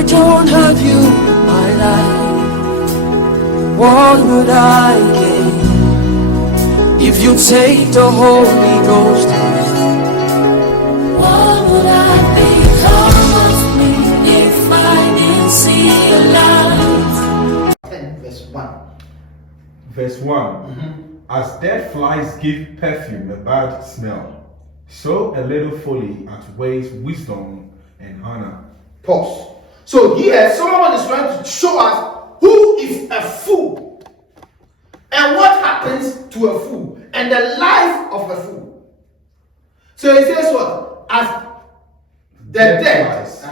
I don't have you in my life, what would I gain if you take the Holy Ghost away? What would I become of me if I didn't see a light? 10 verse 1. Verse 1. As dead flies give perfume a bad smell, so a little folly outweighs wisdom and honor. Pause. So here, Solomon is trying to show us who is a fool and what happens to a fool and the life of a fool. So he says what? As the dead flies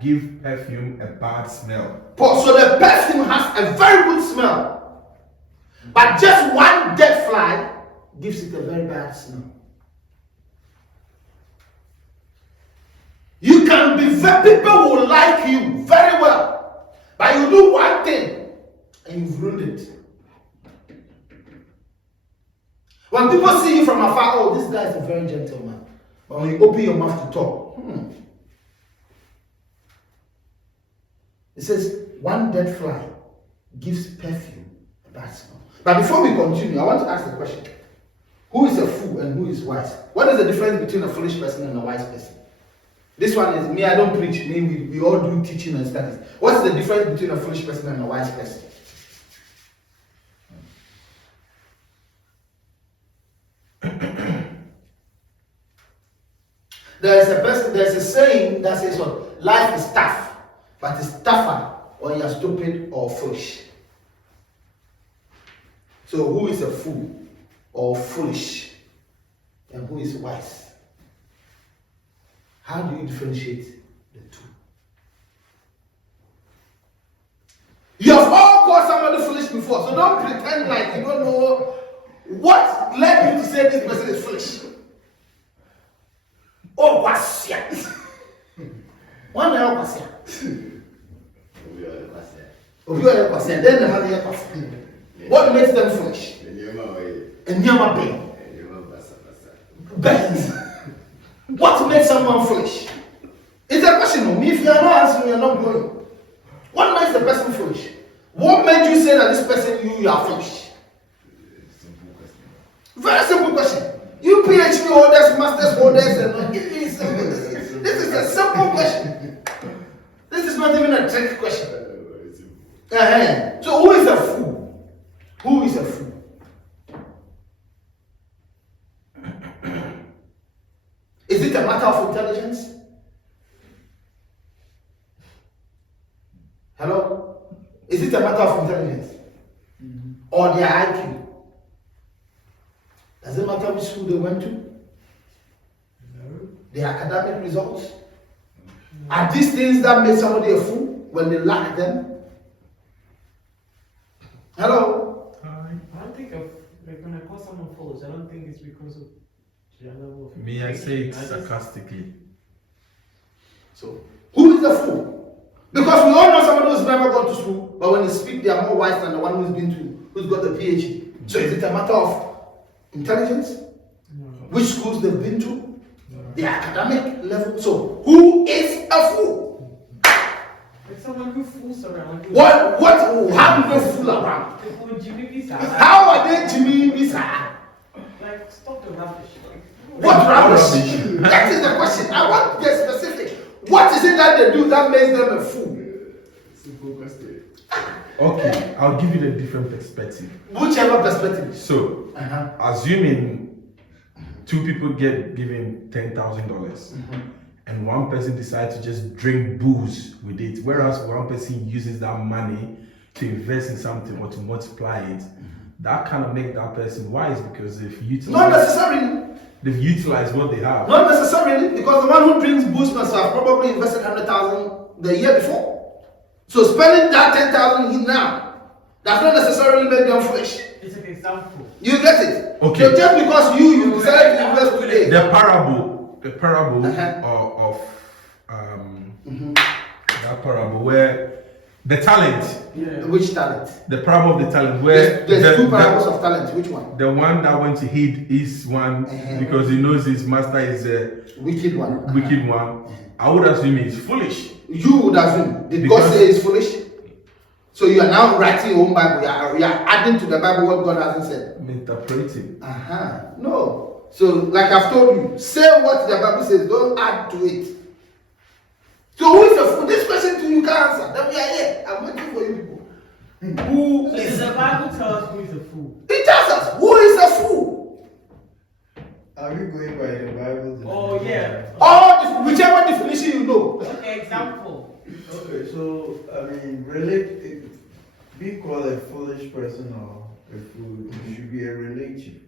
give perfume a bad smell. Pause. So the perfume has a very good smell, but just one dead fly gives it a very bad smell. You can be people will like you very well, but you do one thing and you've ruined it. When people see you from afar, oh, this guy is a very gentleman. But when you open your mouth to talk, it says one dead fly gives perfume a bad smell. But before we continue, I want to ask the question: who is a fool and who is wise? What is the difference between a foolish person and a wise person? This one is me, I don't preach. Me, we all do teaching and studies. What's the difference between a foolish person and a wise person? There's a saying that says what? Life is tough, but it's tougher when you're stupid or foolish. So who is a fool or foolish? And who is wise? How do you differentiate the two? You have all called somebody foolish before, so don't pretend like you don't know what led you to say this person is foolish. Oh, what's ya? One year what's ya? Then they have the question. What makes them foolish? And never be. What makes someone foolish? It's a question of me. If you are not answering, you are not going. What makes the person foolish? What made you say that this person, you are foolish? Very simple question. You PhD holders, masters holders, and this is a simple question. This is not even a trick question. So who is a fool? Who is a fool? Is it a matter of intelligence? Hello? Is it a matter of intelligence? Or their IQ? Does it matter which school they went to? No. Their academic results? No. Are these things that make somebody a fool when they lack them? Hello? I don't think when I call someone foolish, I don't think it's because of their level of Me, I say it sarcastically. So, who is the fool? Because we all know somebody who's never gone to school, but when they speak, they are more wise than the one who's got the PhD. So is it a matter of intelligence? No. Which schools they've been to? No. The academic level. So who is a fool? Like someone who fools around. How do they fool around? How are they Jimmy Bisa? Like stop the rubbish. What rubbish? That is the question. I want to get specific. What is it that they do that makes them a fool? Simple question. Okay, I'll give you the different perspective. Whichever perspective. So, assuming two people get given $10,000 and one person decides to just drink booze with it, whereas one person uses that money to invest in something or to multiply it, that kind of makes that person wise because they've utilized. Not necessarily. They've utilized what they have. Not necessarily, because the one who drinks booze must have probably invested 100,000 the year before. So spending that 10,000 now does not necessarily make them foolish. It's an example. You get it? Okay. So just because you decided to invest today. The parable that parable where the talent. Yeah. Which talent? The parable of the talent where there's two parables of talent. Which one? The one that went to hid is one because he knows his master is a wicked one. I would assume he's foolish. You would assume. Did God say it's foolish? So you are now writing your own Bible. You are adding to the Bible what God hasn't said. I'm interpreting. No. So, like I've told you, say what the Bible says. Don't add to it. So who is the fool? This question to you can't answer. Then we are here. I'm waiting for you people. Who So is the Bible tell us who is a fool? It tells us who is the fool. Are we going by the Bible? Oh yeah. Or whichever definition you know. Okay, example. Okay, so being called a foolish person or a fool, it should be a relative.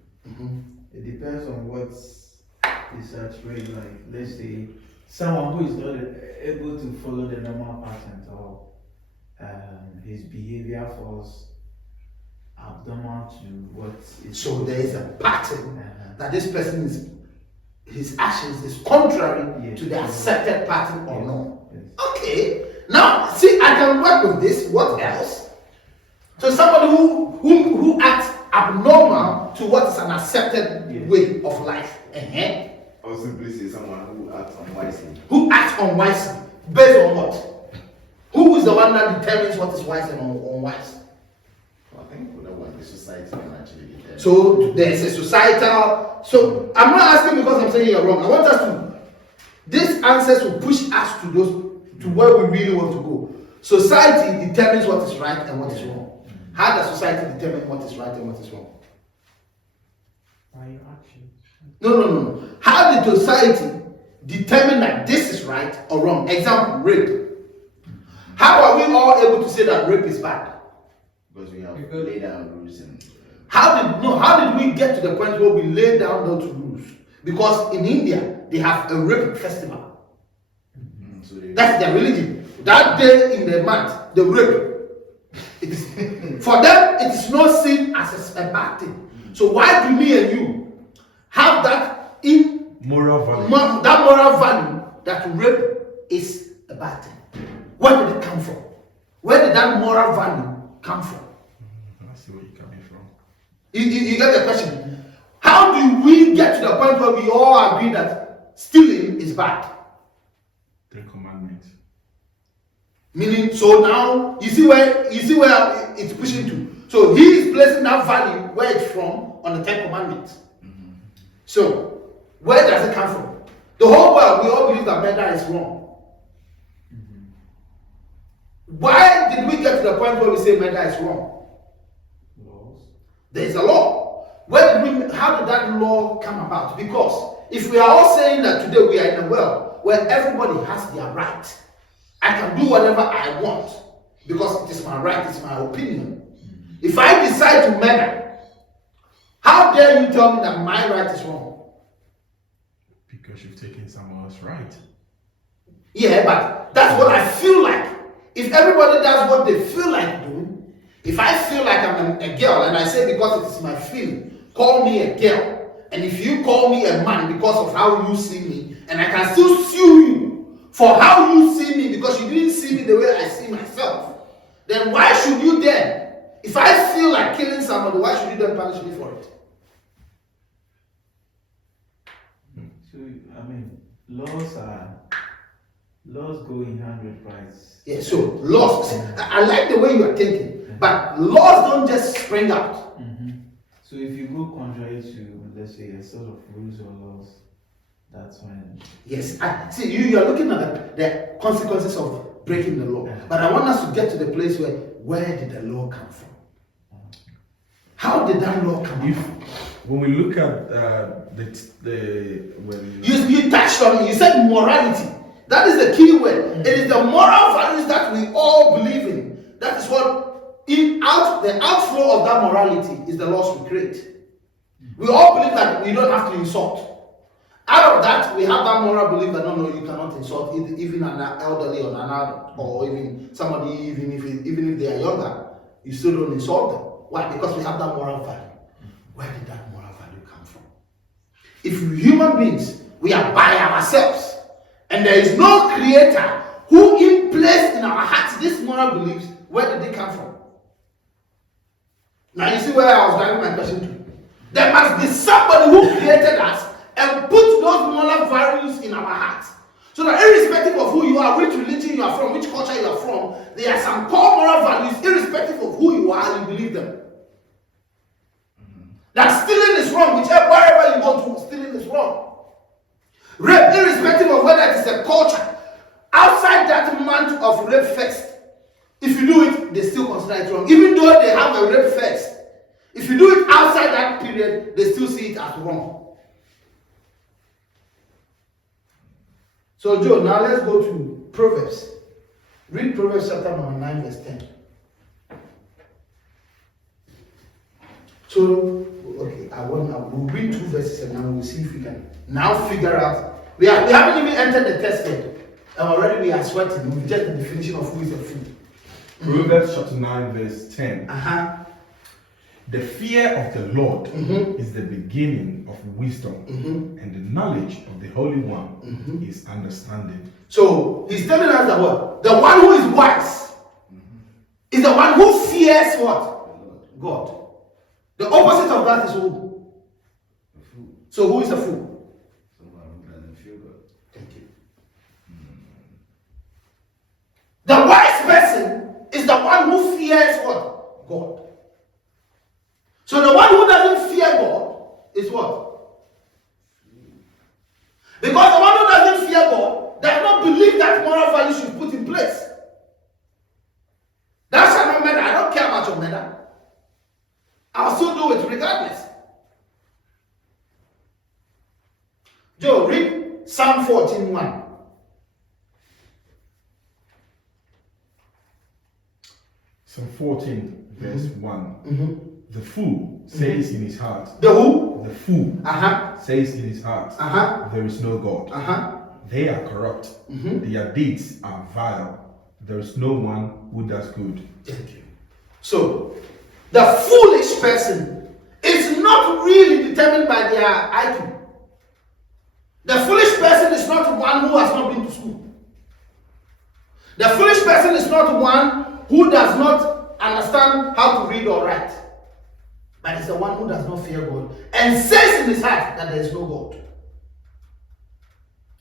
It depends on what is actually like. Let's say someone who is not able to follow the normal pattern or his behavior falls abnormal to what is. So there is a pattern that this person his actions is contrary to the accepted pattern or no. Yes. Okay. Now, see, I can work with this. What else? So somebody who acts abnormal to what is an accepted way of life. Or simply say someone who acts unwisely. Who acts unwisely? Based on what? Who is the one that determines what is wise and unwise? I think for that one, the society can actually determine. So there's a societal. So I'm not asking because I'm saying you're wrong. I want us to. These answers will push us to where we really want to go. Society determines what is right and what is wrong. How does society determine what is right and what is wrong? By your actions. No. How did society determine that this is right or wrong? Example, rape. How are we all able to say that rape is bad? Because we have laid down rules and. How did we get to the point where we lay down those rules? Because in India they have a rape festival. So That's their religion. That day in the month, they rape. For them, it is not seen as a bad thing. So why do me and you have that Moral value. that moral value that rape is a bad thing? Where did it come from? Where did that moral value come from? I see where you're coming from. You get the question? How do we get to the point where we all agree that stealing is bad? 10 commandments. Meaning, so now you see where it's pushing to. So he is placing that value where it's from on the 10 commandments. So where does it come from? The whole world, we all believe that murder is wrong. Why did we get to the point where we say murder is wrong? Laws. There is a law. How did that law come about? Because if we are all saying that today we are in a world where everybody has their right, I can do whatever I want because it is my right, it's my opinion. If I decide to murder, how dare you tell me that my right is wrong? Because you've taken someone's right. Yeah, but that's what I feel like. If everybody does what they feel like doing, if I feel like I'm a girl and I say because it is my feeling, call me a girl. And if you call me a man because of how you see me, and I can still sue you for how you see me because you didn't see me the way I see myself, then why should you then, if I feel like killing somebody, why should you then punish me for it? So laws go in hand with rights. Yeah, so laws, I like the way you are thinking, but laws don't just spring out. So if you go contrary to, let's say, a set of rules or laws, that's when. Yes, see, you are looking at the consequences of breaking the law. But I want us to get to the place where did the law come from? How did that law come from? When we look at You touched on it. You said morality. That is the key word. It is the moral values that we all believe in. That is what the outflow of that morality is the laws we create. We all believe that we don't have to insult. Out of that, we have that moral belief that no, you cannot insult even an elderly or an adult, or even somebody, even if they are younger, you still don't insult them. Why? Because we have that moral value. Where did that moral value come from? If human beings, we are by ourselves, and there is no creator who placed in our hearts these moral beliefs, where did they come from? Now you see where I was driving my question to. There must be somebody who created us and put those moral values in our hearts. So that irrespective of who you are, which religion you are a culture. Outside that month of rape first, if you do it, they still consider it wrong. Even though they have a rape first, if you do it outside that period, they still see it as wrong. So Joe, now let's go to Proverbs. Read Proverbs chapter number 9, verse 10. So, okay, we'll read 2 verses and then we'll see if we can now figure out. We haven't even entered the text yet. And already we are sweating. We've just the definition of who is a fool. Proverbs chapter 9, verse 10. Uh-huh. The fear of the Lord is the beginning of wisdom, and the knowledge of the Holy One is understanding. So he's telling us that what? The one who is wise is the one who fears what? God. The opposite of that is who? A fool. So who is a fool? Someone who doesn't fear God. Thank you. The wise person is the one who fears what? God. So the one who doesn't fear God is what? Because the one who doesn't fear God does not believe that moral value should put in place. That shall not matter. I don't care about your matter. I'll still do it regardless. Joe, read Psalm 14:1. Psalm 14, verse 1. The fool says in his heart. The who? The fool Uh-huh. says in his heart. Uh-huh. There is no God. Uh-huh. They are corrupt. Their deeds are vile. There is no one who does good. Thank you. So, the foolish person is not really determined by their IQ. The foolish person is not one who has not been to school. The foolish person is not one who does not understand how to read or write. But it's the one who does not fear God and says in his heart that there is no God.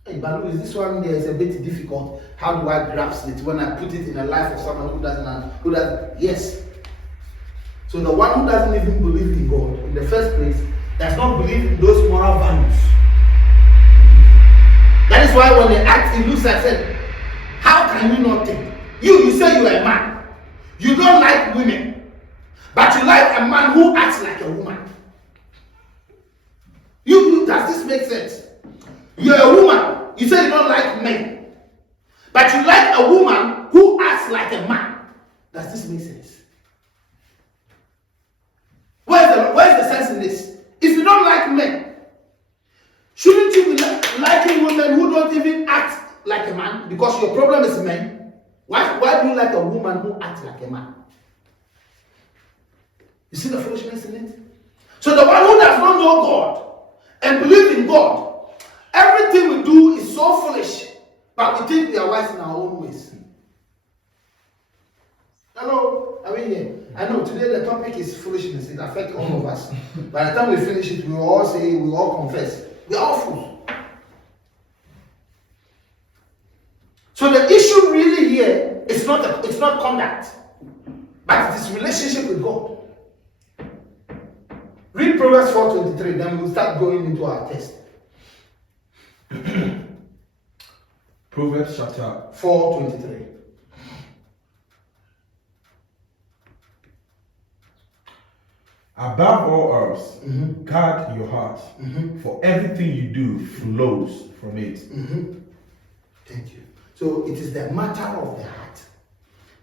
Hey, Balu, is this one there is a bit difficult? How do I grasp it when I put it in the life of someone who doesn't? Yes. So the one who doesn't even believe in God in the first place does not believe in those moral values. That is why when they act in Luke, I said, how can you not think? You say you are a man. You don't like women. But you like a man who acts like a woman. Does this make sense? You're a woman. You say you don't like men. But you like a woman who acts like a man. Does this make sense? Where's the sense in this? If you don't like men, shouldn't you be liking women who don't even act like a man? Because your problem is men. Why do you like a woman who acts like a man? You see the foolishness in it? So the one who does not know God and believe in God, everything we do is so foolish, but we think we are wise in our own ways. Hello, are we here? I know today the topic is foolishness. It affects all of us. By the time we finish it, we will all say, we will all confess. We are all fools. So the issue really here is it's not conduct, but it is relationship with God. Read Proverbs 4:23, then we'll start going into our text. Proverbs chapter 4:23. Above all else, guard your heart, for everything you do flows from it. Thank you. So it is the matter of the heart.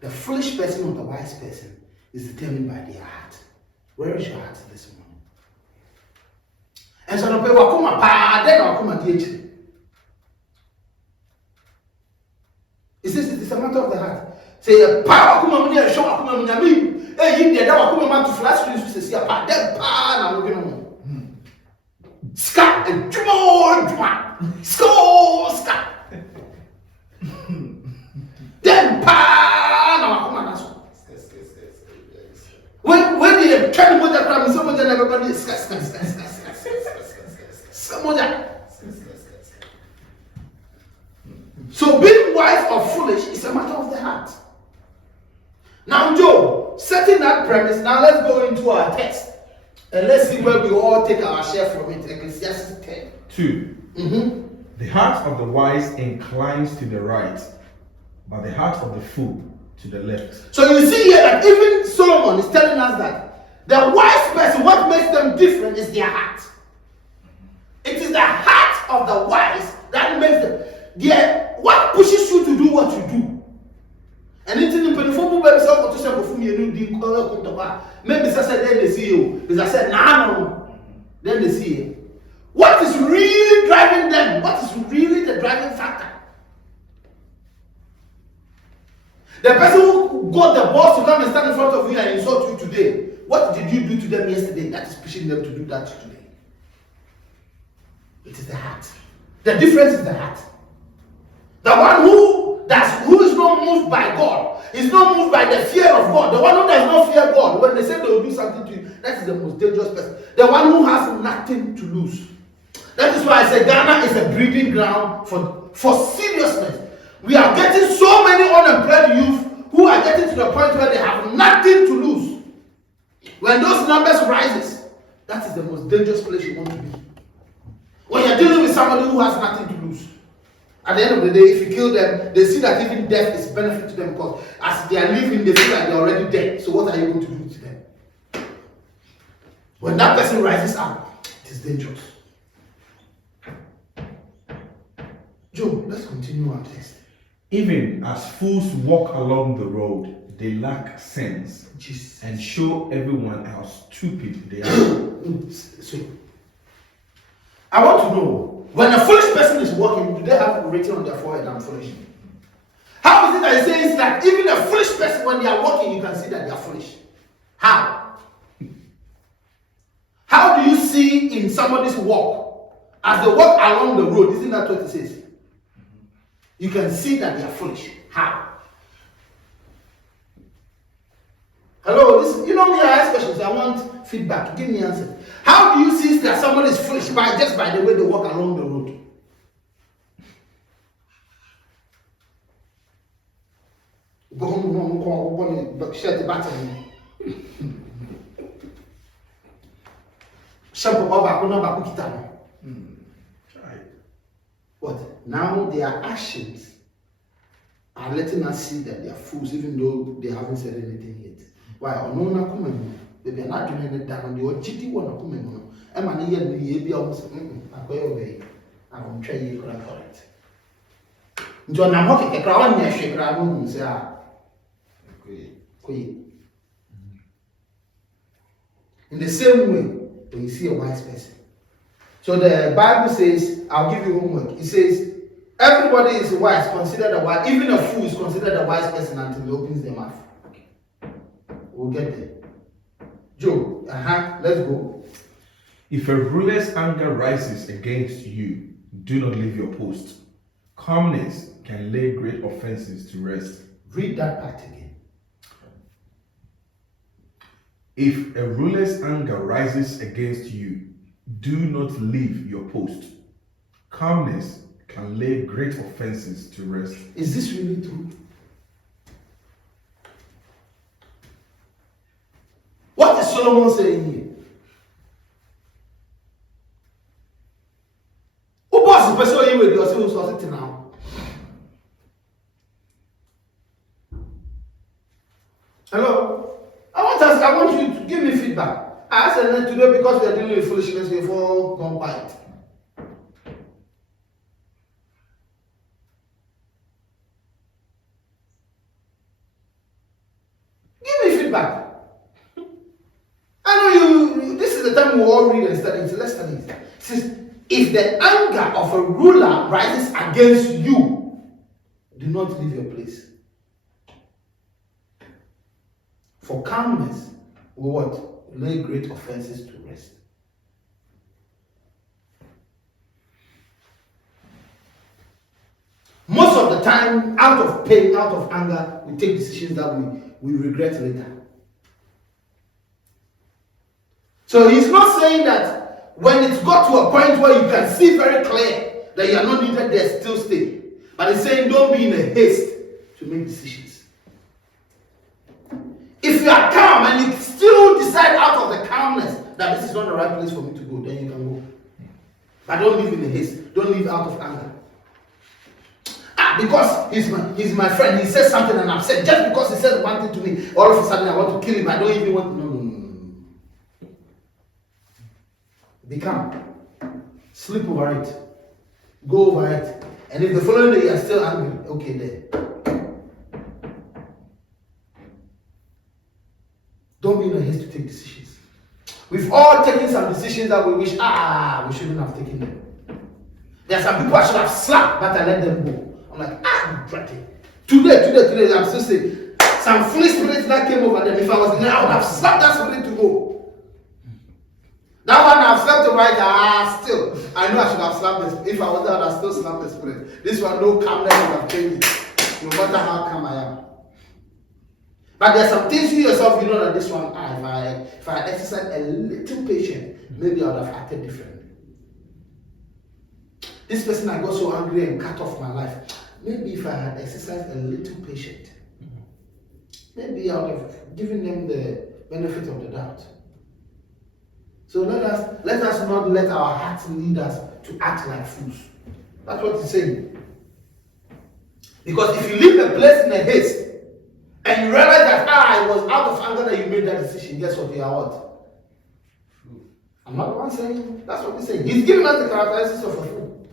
The foolish person or the wise person is determined by their heart. Where is your heart this morning? And so the people come then I'll come at the It says it is a matter of the heart. Say power come on show up on me. Hey, you there come on to flash screen to say pa then pa na we no. Ska and juma. Ska. Then pa na come on so. When they try to put that problem, someone tell everybody So being wise or foolish is a matter of the heart. Now, Joe, setting that premise, now let's go into our text. And let's see where we all take our share from it. Ecclesiastes 10. 2. The heart of the wise inclines to the right, but the heart of the fool to the left. So you see here that even Solomon is telling us that the wise person, what makes them different is their heart. It is the heart of the wise that makes them. What pushes you to do what you do? And it's in the people where they say, maybe I said, then they see you. Because I said, no. Then they see you. What is really driving them? What is really the driving factor? The person who got the boss to come and stand in front of you and insult you today, what did you do to them yesterday that is pushing them to do that today? It is the heart. The difference is the heart. The one who is not moved by God, is not moved by the fear of God. The one who does not fear God, when they say they will do something to you, that is the most dangerous person. The one who has nothing to lose. That is why I say Ghana is a breeding ground for seriousness. We are getting so many unemployed youth who are getting to the point where they have nothing to lose. When those numbers rises, that is the most dangerous place you want to be. When you're dealing with somebody who has nothing to lose. At the end of the day, if you kill them, they see that even death is benefit to them because as they are living, they feel like they're already dead. So what are you going to do to them? When that person rises up, it is dangerous. Joe, let's continue our text. Even as fools walk along the road, they lack sense Jesus. and show everyone how stupid they are. So, I want to know, when a foolish person is walking, do they have written on their forehead, I'm foolish? How is it that it says that even a foolish person, when they are walking, you can see that they are foolish? How? How do you see in somebody's walk, as they walk along the road, isn't that what it says? You can see that they are foolish. How? Hello, me, I ask questions. I want feedback. Give me answers. How do you see that somebody is foolish just by the way they walk along the road? Go home, shut the button. What? Now their actions are letting us see that they are fools, even though they haven't said anything yet. Why? Baby, I'm not doing it down. The OGT one, I'm an ear, the almost, I'm going away. I'm trying to correct. John, I'm hocking a crown, I shake around, say, in the same way, when you see a wise person. So the Bible says, I'll give you homework. It says, everybody is wise, considered a wise, even a fool is considered a wise person until he opens their mouth. We'll get there. Joe, let's go. If a ruler's anger rises against you, do not leave your post. Calmness can lay great offenses to rest. Read that part again. If a ruler's anger rises against you, do not leave your post. Calmness can lay great offenses to rest. Is this really true? What is Solomon saying here? Who was the person you with yourself who's sitting now? Hello? I want you to give me feedback. I asked them today because we are dealing with foolishness before gone quiet. Give me feedback. I know this is the time we all read and study. So let's study it. It says, if the anger of a ruler rises against you, do not leave your place. For calmness will what? Lay great offenses to rest. Most of the time, out of pain, out of anger, we take decisions that we regret later. So he's not saying that when it's got to a point where you can see very clear that you are not needed there, still stay. But he's saying don't be in a haste to make decisions. If you are calm and you still decide out of the calmness that this is not the right place for me to go, then you can go. But don't live in a haste. Don't live out of anger. Because he's my friend. He says something and I'm upset. Just because he says one thing to me, all of a sudden I want to kill him. I don't even want to. No. Be calm. Sleep over it. Go over it. And if the following day you are still angry, okay then. Don't be in a haste to take decisions. We've all taken some decisions that we wish, we shouldn't have taken them. There are some people I should have slapped, but I let them go. I'm like, I'm dreading. Today, I'm still saying, some foolish spirit that came over them. If I was there, I would have slapped that spirit to go. That one I've slapped the right, still. I know I should have slapped this. If I was there, I would have still slapped the spirit. This one, no calmness would have changed it. No matter how calm I am. But there are some things you yourself, you know that this one, if I exercise a little patience, maybe I would have acted differently. This person I got so angry and cut off my life. Maybe if I had exercised a little patience, maybe I would have given them the benefit of the doubt. So let us not let our hearts lead us to act like fools. That's what he's saying. Because if you leave a place in a haste and you realize that it was out of anger that you made that decision, guess what? You are what? I'm not the one saying. That's what he's saying. He's giving us the characteristics of a fool.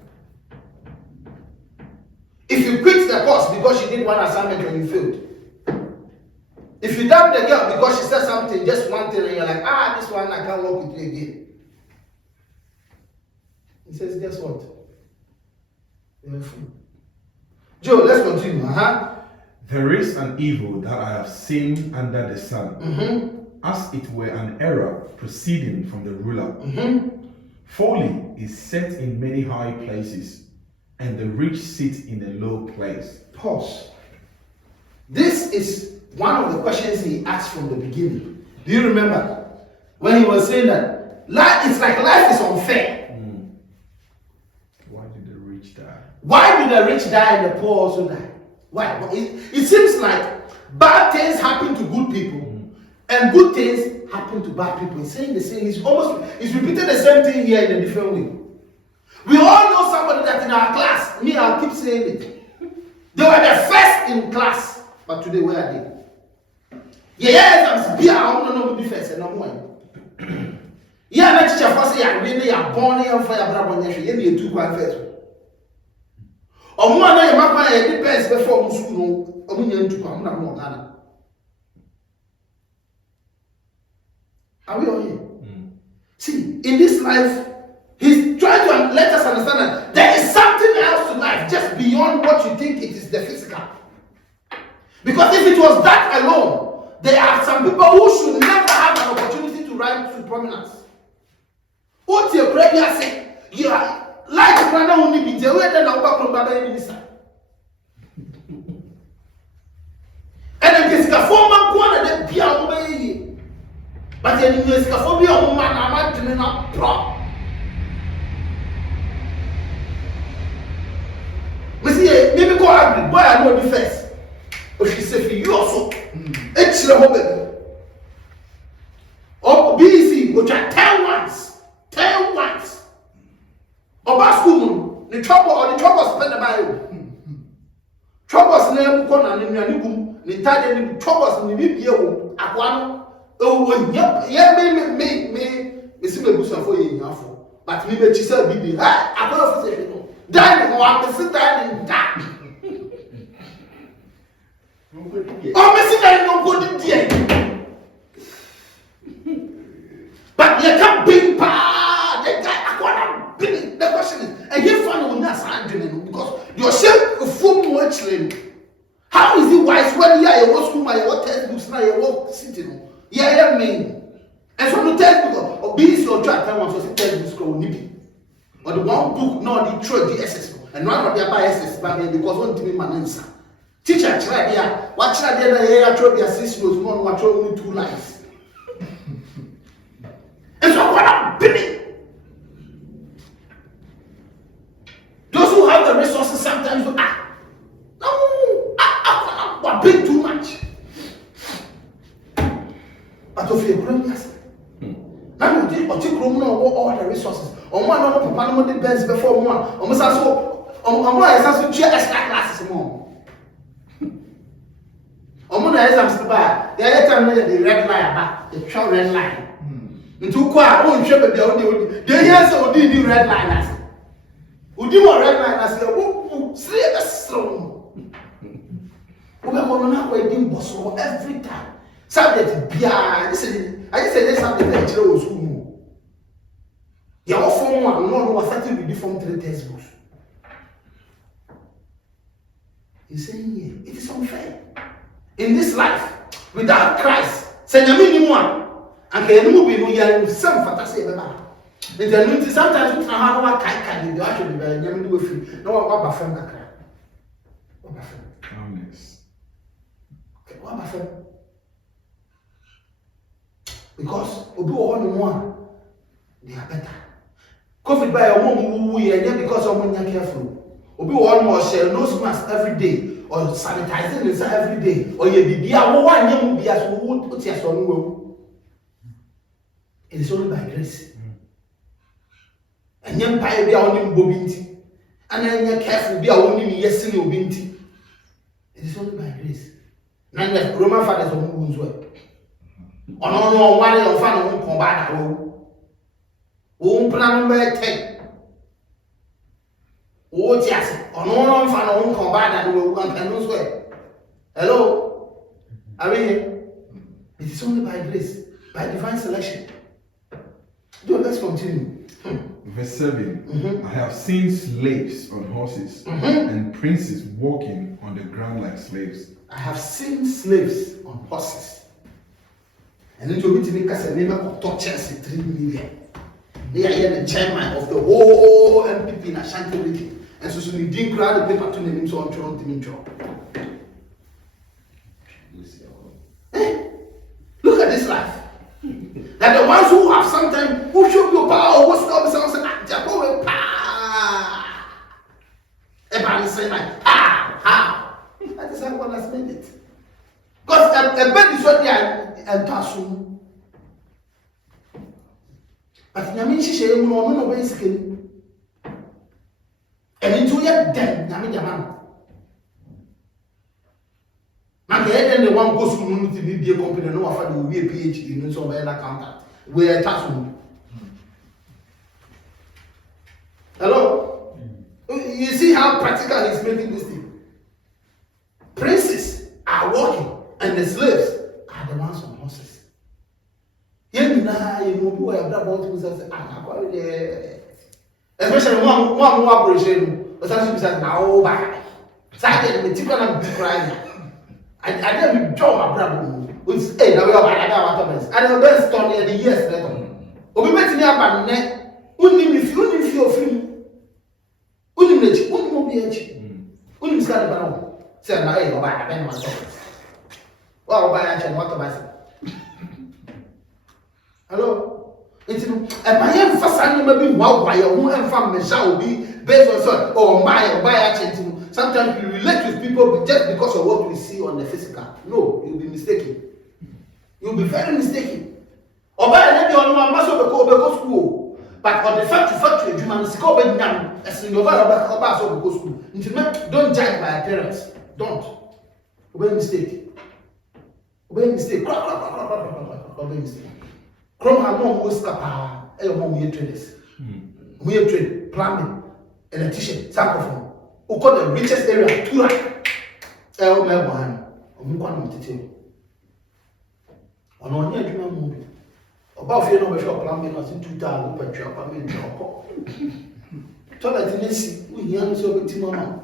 If you quit the course because she did one assignment and you failed. If you dump the girl because she said something, just one thing, and you're like, this one I can't work with you again. He says, guess what? You're a fool. Joe, let's continue. There is an evil that I have seen under the sun, as it were an error proceeding from the ruler. Folly is set in many high places, and the rich sit in a low place. Pause. This is one of the questions he asked from the beginning. Do you remember when he was saying that life is unfair? Why did the rich die? Why do the rich die and the poor also die? Why? It seems like bad things happen to good people and good things happen to bad people. He's saying the same. He's repeating the same thing here in a different way. We all know somebody that in our class, me, I'll keep saying it. They were the first in class, but today where are they? I want to know the first and no more. Next teacher first say, I really are born here and fire bravo next year. You two quite first. Or more than your mama, it depends before school. Or when you to come, not more Ghana. Are we all here? See, in this life, he's trying to let us understand that there is something else to life just beyond what you think it is the physical. Because if it was that alone, there are some people who should never have an opportunity to rise to prominence. What's your prayer say? You are like brother only be the way that our brother minister. And then this former corner that be away. But then this phobia woman I'm doing up pro. Maybe go angry. Boy, I know the first. But she said, for you also. It's the whole or BC, which are 10 ones. 10 ones. Or Baskum, the trouble spent by you. Troubles name, Conan, and Yanibum, the Italian troubles in the video at one. Oh, yeah, me, see the booster for you. But maybe she said, be the I got to say, dining, or I'm sit dining, die. Oh, Missy, I don't go to the end. But you can't be bad. The question is, and you find when that's handling because yourself a full much how is it wise when you are school, my textbooks now you work sitting? Yeah, mean. And so the textbook or be your track time was a textbook school nippy. Or the one book, no, the trade the SS, and not of their biases, but because one to be my answer. Teacher, try here. Watch that there, I told you 6 notes, one, watch only 2 lines. And so what I'm bidding. Those who have the resources sometimes do I bid too much. But if you're growing, yes. Now you take all the resources. On one of Papa no the best before one. Almost as well. As to share extra classes more. Omuna exams to buy. The other time the red line back, the short red line. Into qua, oh, share baby, the years of the red line. Would you want red line as the sleep strong? We are going to waiting boss every time. Subject, yeah, I just said this subject lecture was who. You are from one, no, was starting with different 3 textbooks. He's saying here, it is unfair. In this life, without Christ, say you mean one, and can move in your some fantasy about. Sometimes we have no kind of actually be do free. No what bafem kakra. What bafem? Calmness. Okay, what bafem? Because obi wo no one, they are better. COVID by your mom because someone is careful. Obi wo no share nose mask every day. Or sanitizing inside every day, or you be one young be as would yes on. It is only by grace. And young pie be only bobinti, and then you're careful be only yes in your binti. It is only by grace. None of Roman fathers on wounds work. On one of fan won't come back. Won't plan number 10. Oh, yes, on one fan won't come back and will one can swear. Hello? Are we here? It is only by grace, by divine selection. Let's continue. Verse 7. I have seen slaves on horses and princes walking on the ground like slaves. I have seen slaves on horses. And then to make us a name of Chelsea 3 million. They are here the chairman of the whole MPP in Ashanti region. And so we didn't crowd the paper to name him so on Toronto job. Look at this life. That the ones who have sometimes who show you power, who stop themselves and Jacob power. Everybody say like how? That is how God has made it. Because a bed is what they are and Tasum. But in Yamishi Shay, no way skin. And into yet then, Yamiyaman. Now, then the one goes to the media company, no offer will be a PhD in some other accountant. We're a Tasum. Hello? You see how practical he's making this thing? Princes are walking, and the slaves are the ones on horses. Especially one more operation, but some people say, now, bye. Saturday, the chicken and be crying. I didn't draw my brother. With hey, now we are by the I don't best story the years later. Obi met me up net. Only if you feel free. Only be edge. Only scan the banana. Say, now, hey, I bend myself. Well, by and what am I saying? Hello? It's and my emphasis maybe why you won't farm me shall be based on son or buy actually. Sometimes we relate with people just because of what we see on the physical. No, you'll be mistaken. You'll be very mistaken. Or by any on my muscle because school. But on the factory, you man is called young as in your school. Don't judge by appearance. Don't. Obey mistake. Obey mistake. Obey mistake. Chrome have no most capable. We traders. We trade plumbing, electrician, sacrifice. We call the richest area. Tura. On here, you movie. About no plumbing was in 2000, but you are coming to toilet in see. We hear so with Timon.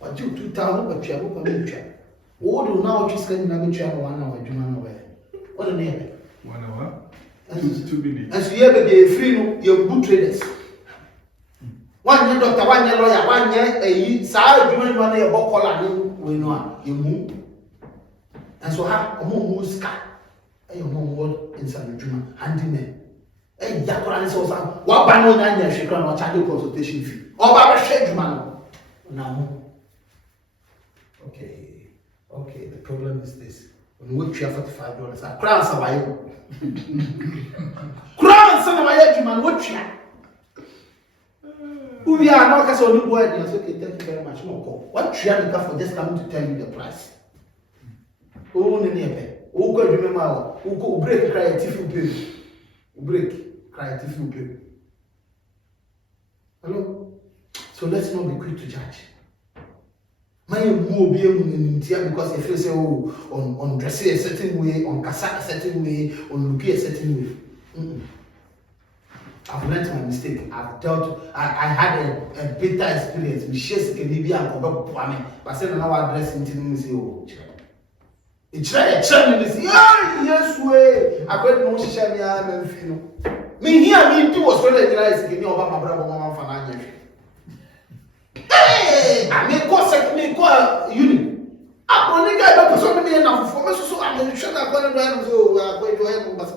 But you 2000, but you are coming. What do now just getting a picture 1 hour, you know away. What a name. 1 hour? 2 minutes. And so you have a free, you're good traders. 1 year doctor, 1 year lawyer, 1 year a side, you money about calling when you move. And so have a more scar. And your mom word inside the Juma, handyman. And Yakuran says, what by no 9 years she can or charge consultation fee. Or by a shade, man. Now, okay, the problem is this. When we pay $45, I crown survival. Crown some of my edge, man, what you Who are not as only boy, and say, okay, thank you very much. No call. What try to for just coming to tell you the price? Oh, Nene, who go remember, who go break creative bill, break creative bill. Hello? So let's not be quick to judge. My move be in India because if you say, oh, on dressing a certain way, on casa a certain way, on looking a certain way. I've learned my mistake. I had a bitter experience. We share second Libya and come back to but say now I dress into me say, oh, it's right. Me say, yes way. I got no share me. I'm feel. Me here me do Australia generalize second over my brother mama fananya. Hey, I me go uni. I only guy don't person me na for me so I'm sure that going to so I go to help us.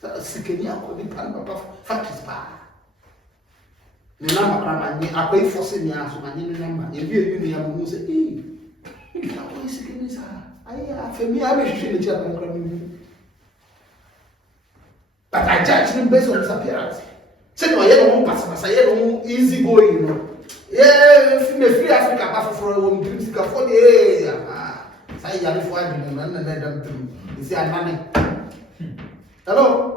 Sikeni akodi pan papa factories pa. Ne number kama ni akwai force ni aso na ni number. E bi enu ni amu say eh. Akwai sikeni sa. Aya femi a be hwehwe ne chia kon kram. But I judge him based on his appearance. Say no ye no pass ye no easy going, you know. Yeah, free Africa pa for one dream sika for the say ya le for adwene na dem tru. You see anane. Hello?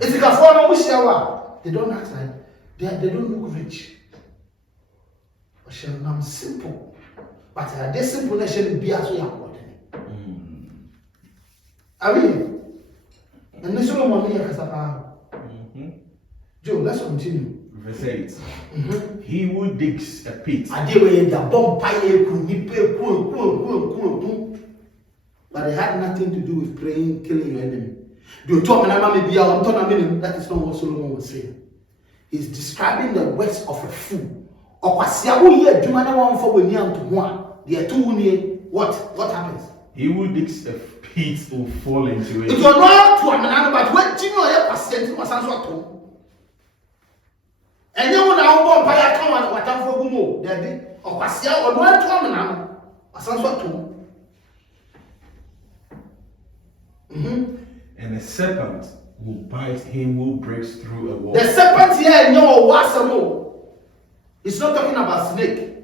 It's a phone. They don't act like they don't look rich. But I'm simple. But they simple nation be as we are. I mean, and this one money Joe, let's continue. Verse 8. He who digs a pit. But it had nothing to do with praying, killing your enemy. That is not what Solomon was saying. He's describing the works of a fool. What happens? He who digs a pit will fall into it. If you're not to a man, but what you know, a percent was answered. And you now buy a common what I'm for Gumo, Daddy, or Passia or one to a man, a answer And a serpent will bite him who breaks through a wall. The serpent here, no, what's a more? It's not talking about snake.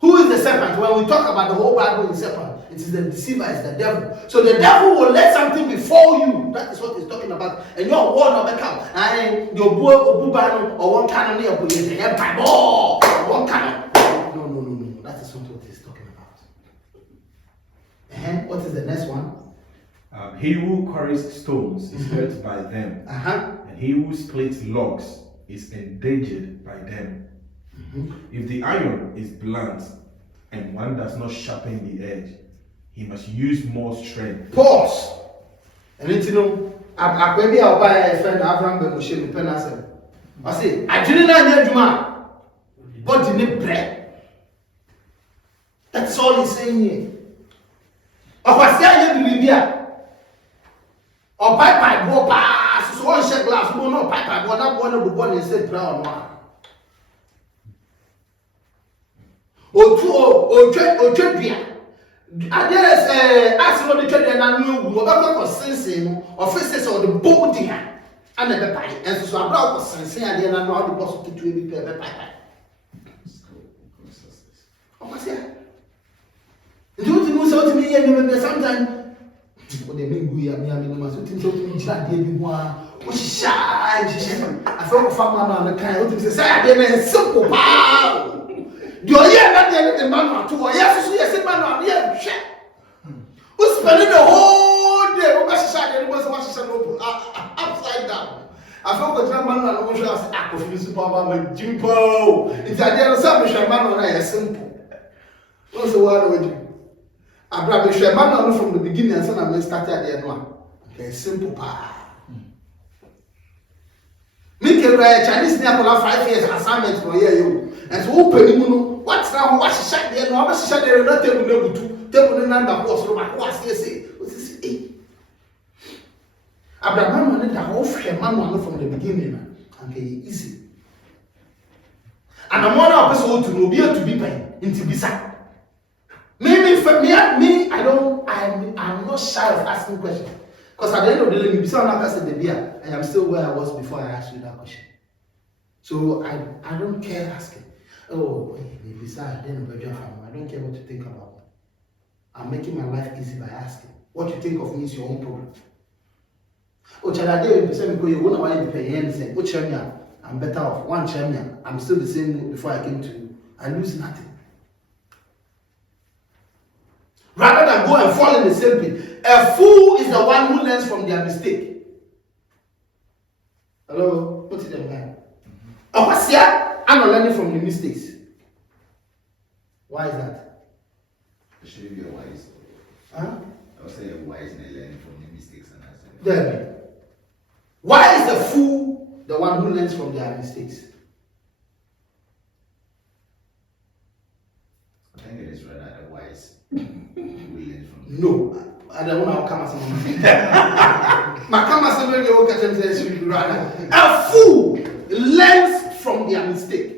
Who is the serpent? When we talk about the whole Bible in serpent, it is the deceiver, it's the devil. So the devil will let something befall you. That is what he's talking about. And you're one of the cow. And your boy or one cannon near one cannon. No. That is not what he's talking about. And what is the next one? He who quarries stones is hurt by them, and he who splits logs is endangered by them. If the iron is blunt and one does not sharpen the edge, he must use more strength. Pause. And you know, I maybe I'll buy a friend Abraham Benoshe with Penasel. I say, I didn't know Juma, but in the bread. That's all he's saying here. Of course, yeah, or pipe go pass, so one shake glass, no pipe, one up one of the one is said brown one. O twetwea. Aderes ask no the twetwea na nu ogu oba ko sensen offices or the bolding and the pie and so abra ko sensen ade na no the boss to be pie. O ma say. You think so to me here sometimes what they mean we am no ma so think so to me jira de bi ho a o shy I feel farmer na the kind o think say ade na simple pa. You are here not the man to yes, man, yes, who's spending the whole day upside down. I felt the man and was act of this power Jimpo. It's a dear submission man on a simple. What's the word with you? I brought the man from the beginning and son of started at the end one. Okay, simple power. Make a Chinese near 5 years assignment for you. And so open what's now what she shot there? No, she shot there, not table number 2, table number was from my was say, what is it? Abraham wanted the whole man from the beginning, and easy. And I'm one person to know, be to be paid, into be sad. Maybe for me, I'm not shy of asking questions. Because at the end of the day, I am still where I was before I asked you that question. So I don't care asking. Oh, maybe sad, then I don't care what you think about me. I'm making my life easy by asking. What you think of me is your own problem. Oh, Chadade, because you won't want to pay anything. Oh, Chamia, I'm better off. One Chamia, I'm still the same before I came to you. I lose nothing. Rather than go and fall in the same pit. A fool is the one who learns from their mistake. Hello? Put it in mind. I'm not learning from the mistakes. Why is that? It should be a wise. Huh? I would say a wise and learning from the mistakes and answering. Then, why is the fool the one who learns from their mistakes? I think it is rather a wise who learns from. No, I don't want to come as someone. My come as someone you catch and say rather. A fool learns from their mistake.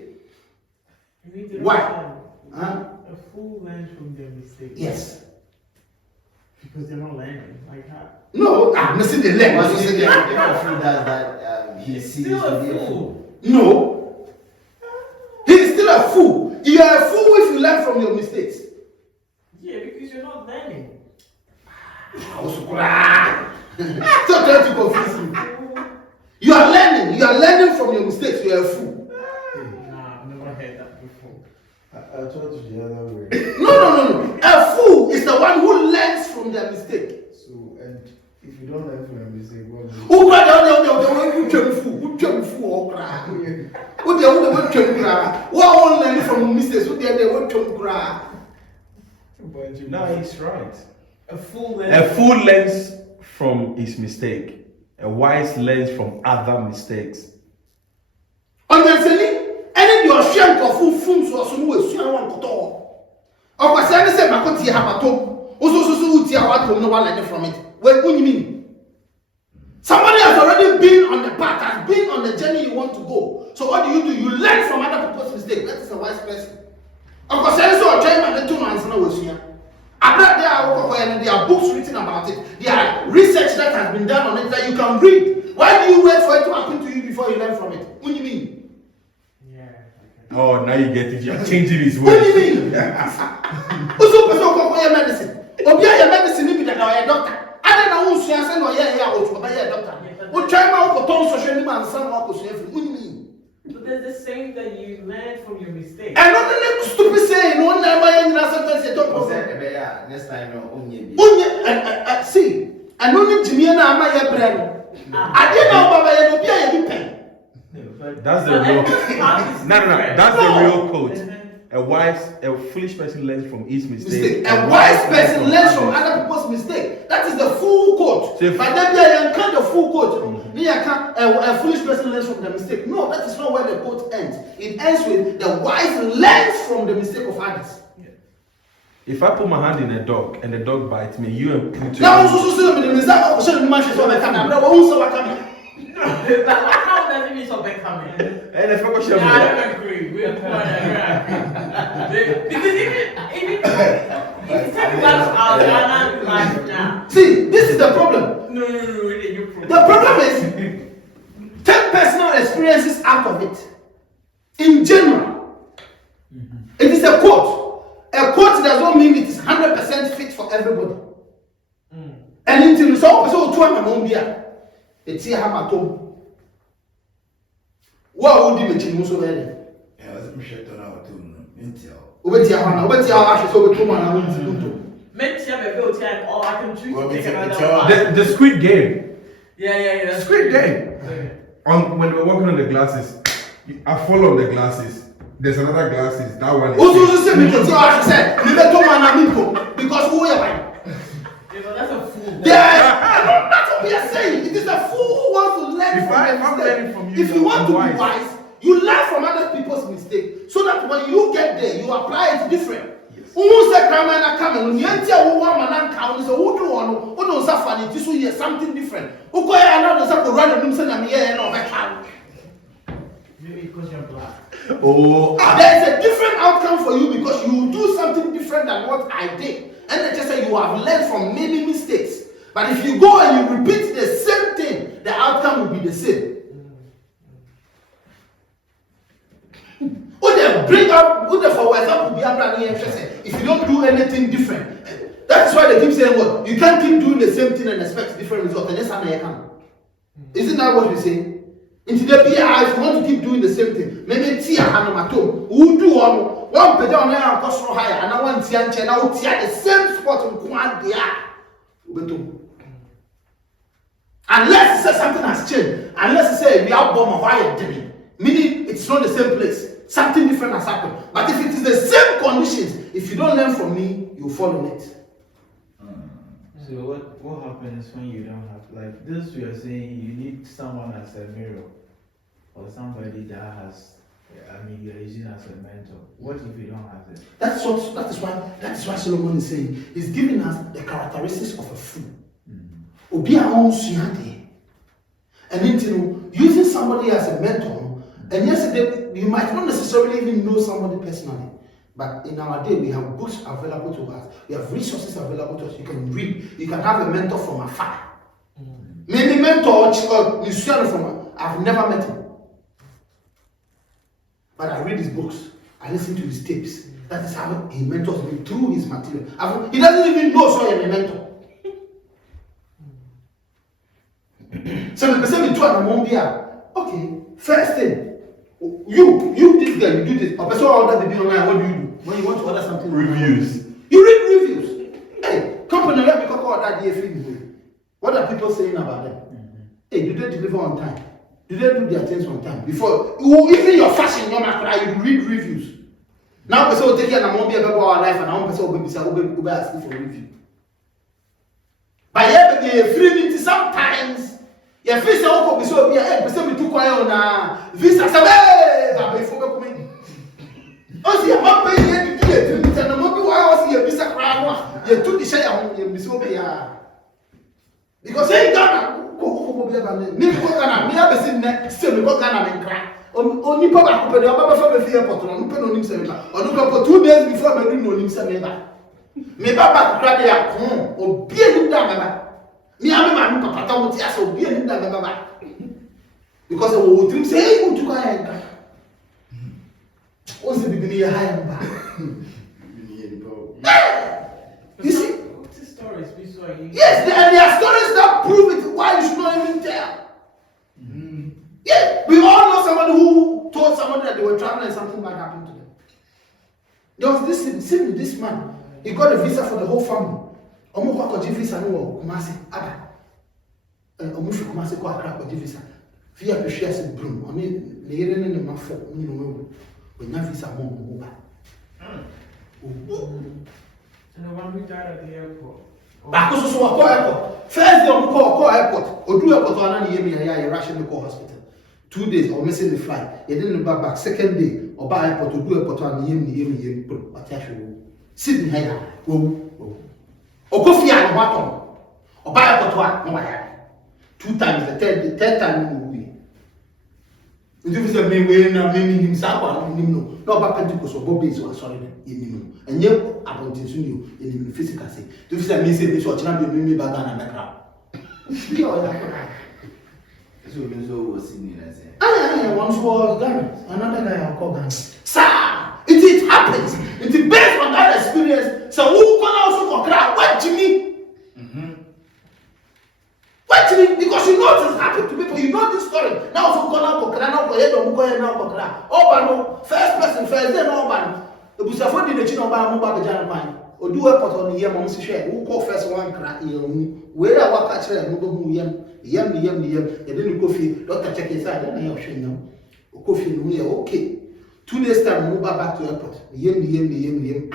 Why? Huh? A fool learns from their mistakes. Yes. Because they're not learning. Like how? No, I'm missing the leg. Once you say if a fool does that, he sees Still to a be a fool. fool. No. He is still a fool. You are a fool if you learn from your mistakes. Yeah, because you're not learning. Stop trying to confuse me. You are learning from your mistakes. You are a fool. Nah, I've never heard that before. I thought it the other way. No. A fool is the one who learns from their mistake. So, and if you don't learn from your mistake, what do you Who learn from mistakes? Who they want to cry? No, he's right. A fool A fool learns from his mistake. A wise learns from other mistakes. Honestly, any your strength of food so some way so one koto. O kwase say makoti habato. So uti awato no one learn from it. What do you mean? Somebody has already been on the path, has been on the journey you want to go. So what do? You learn from other people's mistakes. That is a wise person. O kwase so try my to answer na wasua. There are books written about it. There are research that has been done on it that you can read. Why do you wait for it to happen to you before you learn from it? What do you mean? Yeah. Okay. Oh, now you get it. You're changing his What do you ways. mean? Also, person go for your medicine. Obia your medicine be that a doctor. I don't know who say no yeah or buy a doctor. Who try my go ton social media and some go so what do you mean? But there's the saying that you learn from your mistakes. And not the stupid saying one time I sometimes you don't Next time, no, only. see, and only Jimmy and I my brand. I didn't know Baba you be a pen. That's the real. No. That's the real quote. A foolish person learns from his mistake. A wise person learns from other people's mistake. That is the full quote. So But then there you can't the full quote. A foolish person learns from the mistake. No, that is not where the quote ends. It ends with the wise learns from the mistake of others. If I put my hand in a dog and the dog bites me, you and put Now, your How does it mean so bad coming? and if I go shove I it. don't agree. We're because even if you take about our life now. See, this is the problem. No, your problem. The problem is take personal experiences out of it. In general, it is a quote. A quote does not mean it is 100% fit for everybody. And until you saw person to am on bia, it's here have at home. What would you mention so very? Yeah, I was shut down too. Obeti ahana, obeti ahashe so betu man awon ti dunto. Mentia baby will tell all I can choose to take another one. The Squid Game. Yeah. Squid Game. When they were working on the glasses, I fall on the glasses. There's another glasses. That one is. Also say me to ahashe say, me betu man aminko because who am I? Yeah, but that's a fool. That's what we are saying. It is a fool who wants to learn If from I'm their learning mistake. from you, If you want I'm to wise. be wise, you learn from other people's mistakes so that when you get there, you apply it different. Who say come and come? You enter who want man count so who do one who don't suffer it so hear something different. Who go here now don't suffer run them say na me here no back count. Maybe because you're black. Oh, There is a different outcome for you because you do something different than what I did. And they just say you have learned from many mistakes. But if you go and you repeat the same thing, the outcome will be the same. Bring up, for example, if you don't do anything different, that's why they keep saying what? You can't keep doing the same thing and expect different results. And that's how they come. Isn't that what we say? Into the BI, if you want to keep doing the same thing, maybe tia hanamato, who do one pay down there cost higher, and I want tia and now tia the same spot in Kwan. Unless it says something has changed, unless it says we are bomb of fire, meaning it's not the same place. Something different has happened. But if it is the same conditions, if you don't learn from me, you fall in it. So what happens when you don't have, like this we are saying you need someone as a mirror or somebody that has, you're using as a mentor. What if you don't have it? That is why Solomon is saying he's giving us the characteristics of a fool. Obi a on suade. And then using somebody as a mentor, and yes, you might not necessarily even know somebody personally. But in our day, we have books available to us. We have resources available to us. You can read. You can have a mentor from afar. Maybe mentor from I've never met him. But I read his books. I listen to his tapes. That is how he mentors me through his material. He doesn't even know so I'm a mentor. So the person to an okay, first thing, you this guy, you do this. A person order baby online, what do you do? When you want to order something, Reviews. You read reviews. Hey, company let me call that day free. What are people saying about them? Hey, do they deliver on time? Do they do their things on time? Before even your fashion, your macra, you read reviews. Now person will take care of our life, and now person will be asking for review. But yeah, baby, free meeting sometimes. Yeah, face a whole so yeah, person be too quiet on visa. Say, but before coming. Oh, see, I'm not paying you to do it. And I'm not doing why I see a visa crowd. You took the share home, you miss over here. Because hey, Ghana, go me go Ghana, me have seen that still go Ghana and cry. Only papa could be about for the airport, no pen on himself. Or look for 2 days before me do no himself never. Me papa cry there come or be him down. Me have my papa tell me so be him down. Because I will dream say hey, go to Ghana. What's the beginning of high and back? You see? What's the stories? Yes, there are stories that prove it. Why you should not even tell? Yeah, we all know somebody who told somebody that they were traveling and something bad happened to them. There was this man. He got a visa for the whole family. Omo kwa visa no Kumasi Aba. Omo fi Kumasi kwa Accra kwa visa. Via peshia se brum. Oni ne yere ne mafo ni no. When you visa more over. And the one who died at the airport. Back to so airport. First day on call airport. Odu airport wana ni yemi ya rushing the call hospital. 2 days or missing the flight. You didn't back. Second day or by airport Odu airport wana yemi put attention. Sydney here. Go. Okofi and waton. Or by airport one no 2 times the third time we. If you me we na me himself and him no ba Pentecost or Bobbies or sorry him and yet about this new in physical say. If you me say me so china be me ba Ghana na crowd. So was Sydney, I say. I once was Ghana. Another guy I call Ghana. Sir, it happens. It is based on that experience. So who can also crowd? What Jimmy? What Jimmy? Because you know this happened to people. You know this story. Now so gonna go crowd now go here don't go here now go crowd. Obano first person first then Obano. The busafo di the chino ba mo ba bejana pan. Odu airport on here mo si share. Who call first one crowd here. Where I walk catch them no go hu yam. Yam. You didn't go feel. Doctor check inside. Then I option now. Go feel no here. Okay. 2 days time move back to airport. Yam.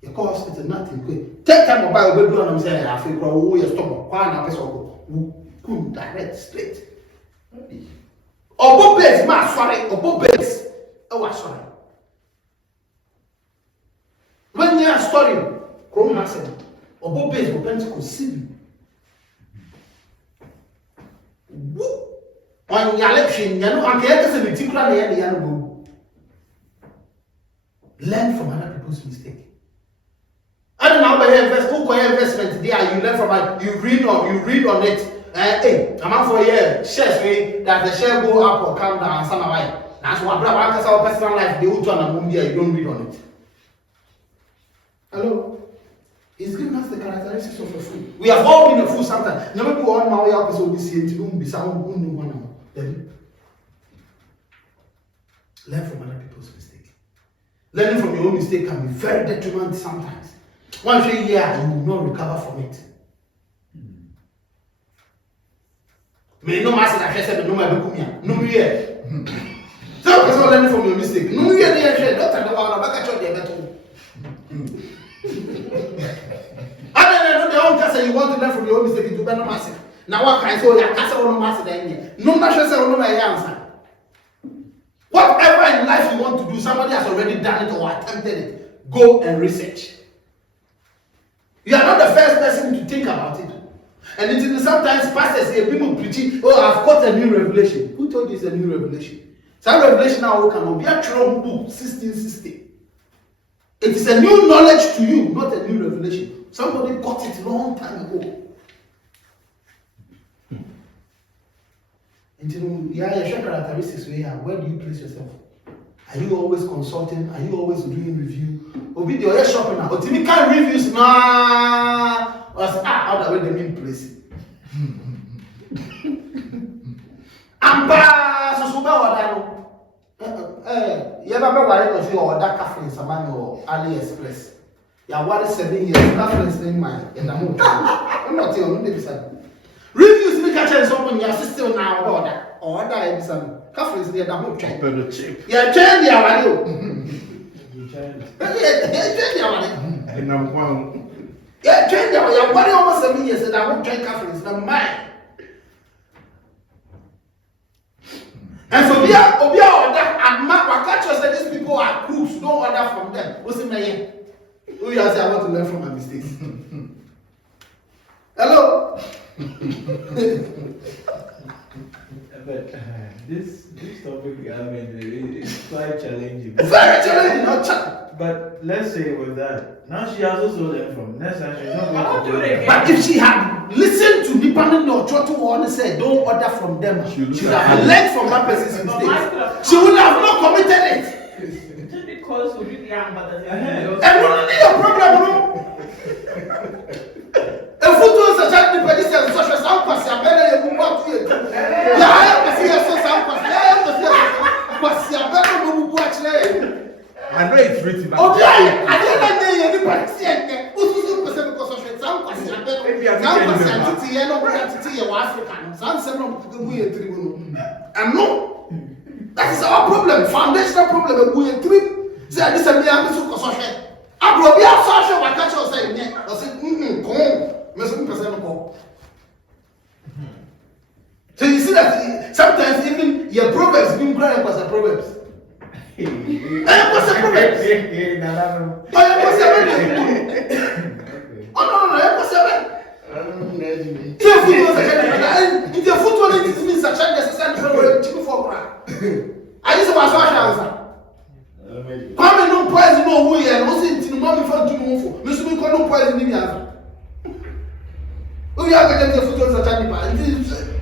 You call hospital nothing quick. Take time about we do and I'm saying I feel who you stop. Why na person go. Who direct straight. Obo base ma sorry. Obo base. Oh sorry. When you are story, Chrome Maxim. Obo base go Pentecost see. On your election, you know, and the other particular learn from other people's mistake. I don't know how investment there. You learn from it. You read on it. Hey, I'm out for a year. Shares me that the share go up or come down. Some of That's why our personal life, they will turn a movie, you don't read on it. Hello? He's giving us the characteristics of a fool. We have all been a fool sometimes. Never go on my episode this year to be someone who knew one of them. Learn from other people's mistakes. Learning from your own mistake can be very detrimental sometimes. One year, you will not recover from it. May no master that I said, no matter who no year. So, person learning from your mistake. No year, they are not at the one back at your day. I don't know, just say you want to learn from your own mistake, you do no master. Now, what kind of so you can't say no master then? No master say no my answer. Whatever in life you want to do, somebody has already done it or attempted it. Go and research. You are not the first person to think about it. And it is sometimes pastors here, people preaching, oh, I've got a new revelation. Who told you it's a new revelation? Some revelation now can be a Trump book, 1660. It is a new knowledge to you, not a new revelation. Somebody got it long time ago. Your characteristics where do you place yourself? Are you always consulting? Are you always doing review? Obi the oil shopping now. Otimi can reviews na. How that way they mean place. Ampa so be wada no. You never worry because you order cafe in Samani or AliExpress. You are worried 7 years. Cafe in my and I'm not telling you this. Reviews me catch someone you still now order some cafe is there that whole cheap. Yeah, change the value. And I'm one. Yeah, change the value. What almost 7 years that I won't drink cafe is not mine. And so we are order and Mark catch us that these people are crooks. Don't order from them. What's in my head? Oh, you say I want to learn from my mistakes. Hello. But this topic, I mean, it's quite challenging. Very challenging, not challenging. But let's say with that, now she has also learned from next time she's not going to do it. But if she had listened to Nipanin or Choto and said, don't order from them, she would have learned from that person's mistakes. She would have not committed it. Just because we really young, but And not your problem, no. A foot was a child, the police and social sound pass, and better you move up to it. Yeah, I have to see a sound pass. I have to see a pass, and better move up to it. I know it's written, but Oh, yeah, I didn't know anybody see it. Who's because of sound pass, and better sound pass, and Titi, and over Titi, African, sound several people who are tribunal. And no, that is our problem, foundational problem. We are three. Say, this is a mere social. I will be a social, I catch you saying, I said, come on. So you see that sometimes even your proverbs being growing was a proverbs. What's a proverbs? Oh no, what's a if your foot was it means such a necessary proverb for I just want to answer. Come and no poison no way and was it in mommy for to move for. Miss me call no poison in the other. We are going to put on such a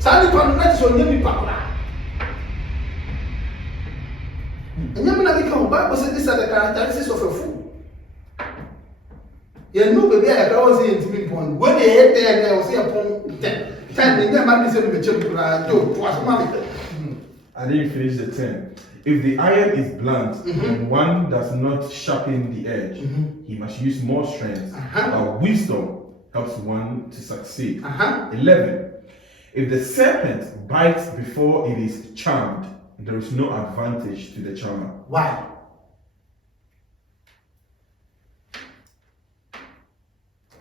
Sandy Pan, that's your name. And you're going to become Bible said these are the characteristics of a fool. You know, baby, I always say to me, when they head there, they will say upon 10. 10, they never be said to the I didn't finish the 10. If the iron is blunt and one does not sharpen the edge, he must use more strength. But wisdom helps one to succeed. 11. If the serpent bites before it is charmed, there is no advantage to the charmer. Why?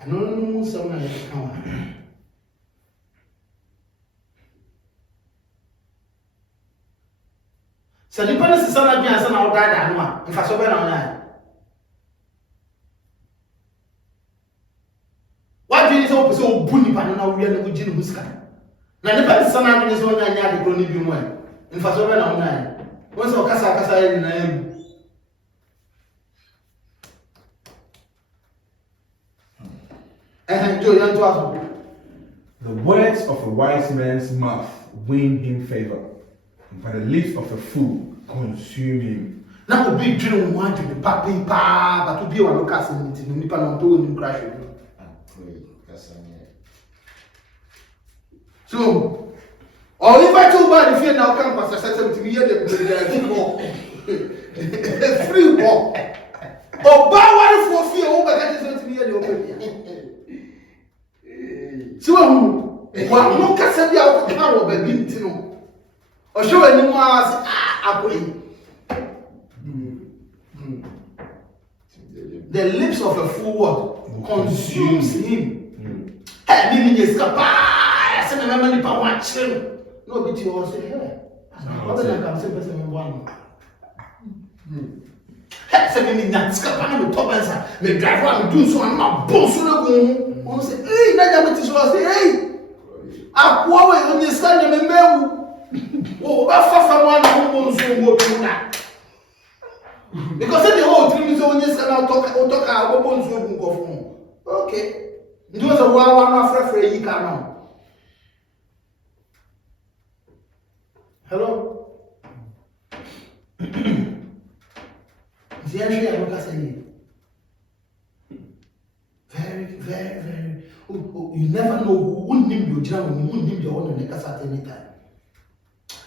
I don't know someone else can. So the person is not being as an outsider, no. If I saw better online. What do you say? So bunny banana we are not going to muska. Now the person is not being so young, they don't need you more. If I saw better online. Once I kasa in na em. The words of a wise man's mouth win him favor, but the lips of a fool consume him. Now will be dream one to the papi pa, but to be one look at something, you nipa no do ni crash. So, or if I told by the fear now come pass a certain to me here the more free walk. Or buy one for fear over that is not to me here the open. So, one look at something out of power by being to know. Or show any more as the lips of a fool what consumes him. Hey, meaning is capaz. I said, "Many people watch him." No, but you also say, "Hey, what did I come say? Person one." Hey, say meaning that's capaz. Me top answer. Me drive one. Me do so. I'm not boss. So go. One say, "Hey, that jam is so." Say, "Hey, I go away on this kind of me. Oh, but for someone who so go to that." Because the whole dream is only talk about bones will go from. Okay. It was a one after you come on. Hello? The actually I look at saying very you never know who wouldn't name your job when you wouldn't name your own at any time.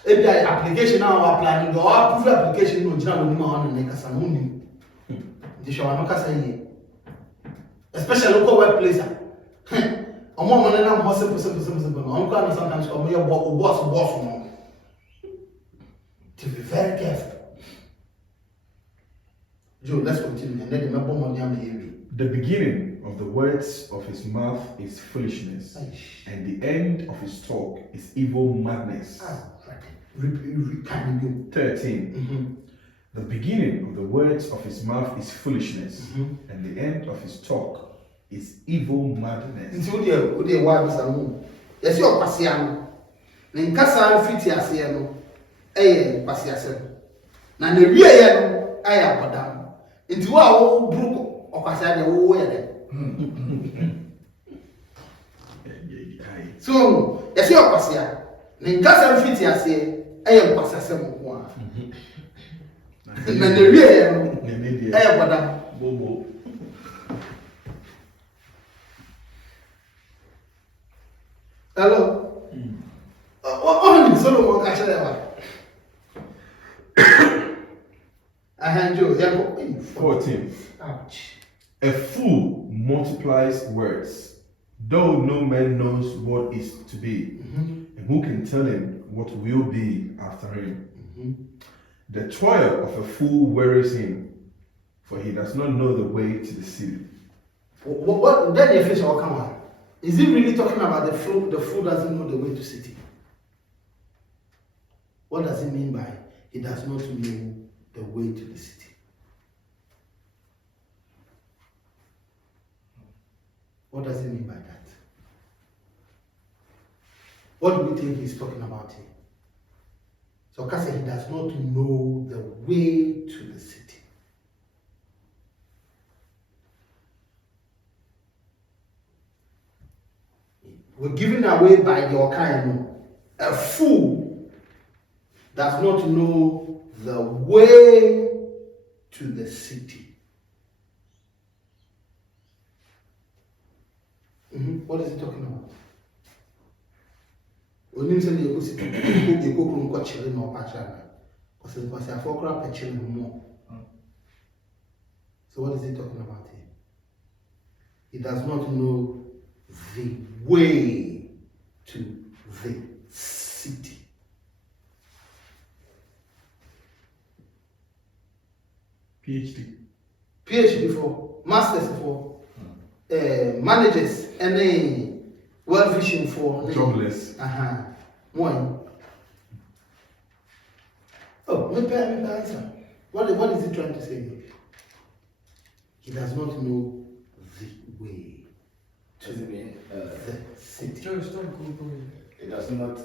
API application now are planning or approve application no jina woni ma on na kasa no nim the show no kasa yi especially local workplace omo mo na mo simple no on can sometimes come your boss no to be very careful. Joe, let's continue and then the beginning of the words of his mouth is foolishness, and the end of his talk is evil madness. 13. The beginning of the words of his mouth is foolishness, and the end of his talk is evil madness. Nti wo de wa bisa mu. Yesi okwasia no. Ne nkasa fiti ase no. Eye kwasia se. Na ne wie ye no eye abodam. Nti wo a wo buru okwasia de wo ye de. So, yesi okwasia. Ne nkasa fiti ase eye kwasia se mo ko a. Na ne wie ye no eye abodam. Bobo. Hello? What is Solomon actually about? I hand you 14. Ouch. A fool multiplies words, though no man knows what is to be, and who can tell him what will be after him. The toil of a fool wearies him, for he does not know the way to the city. What then your face will come on? Is he really talking about the fool doesn't know the way to city? What does it mean by he does not know the way to the city? What does it mean by that? What do we think he's talking about here? So Kasa, he does not know the way to the city. We're given away by your kind. A fool does not know the way to the city. What is he talking about? When you say you go sit, you go from Coachella or Pachana, because it was a four crap more. So what is he talking about here? He does not know the way to the city. PhD for, masters for, managers, and then world vision for Jobless. One. Oh, maybe answer. What is he trying to say here? He does not know the way to the city. Joe, stop Googling. It does not.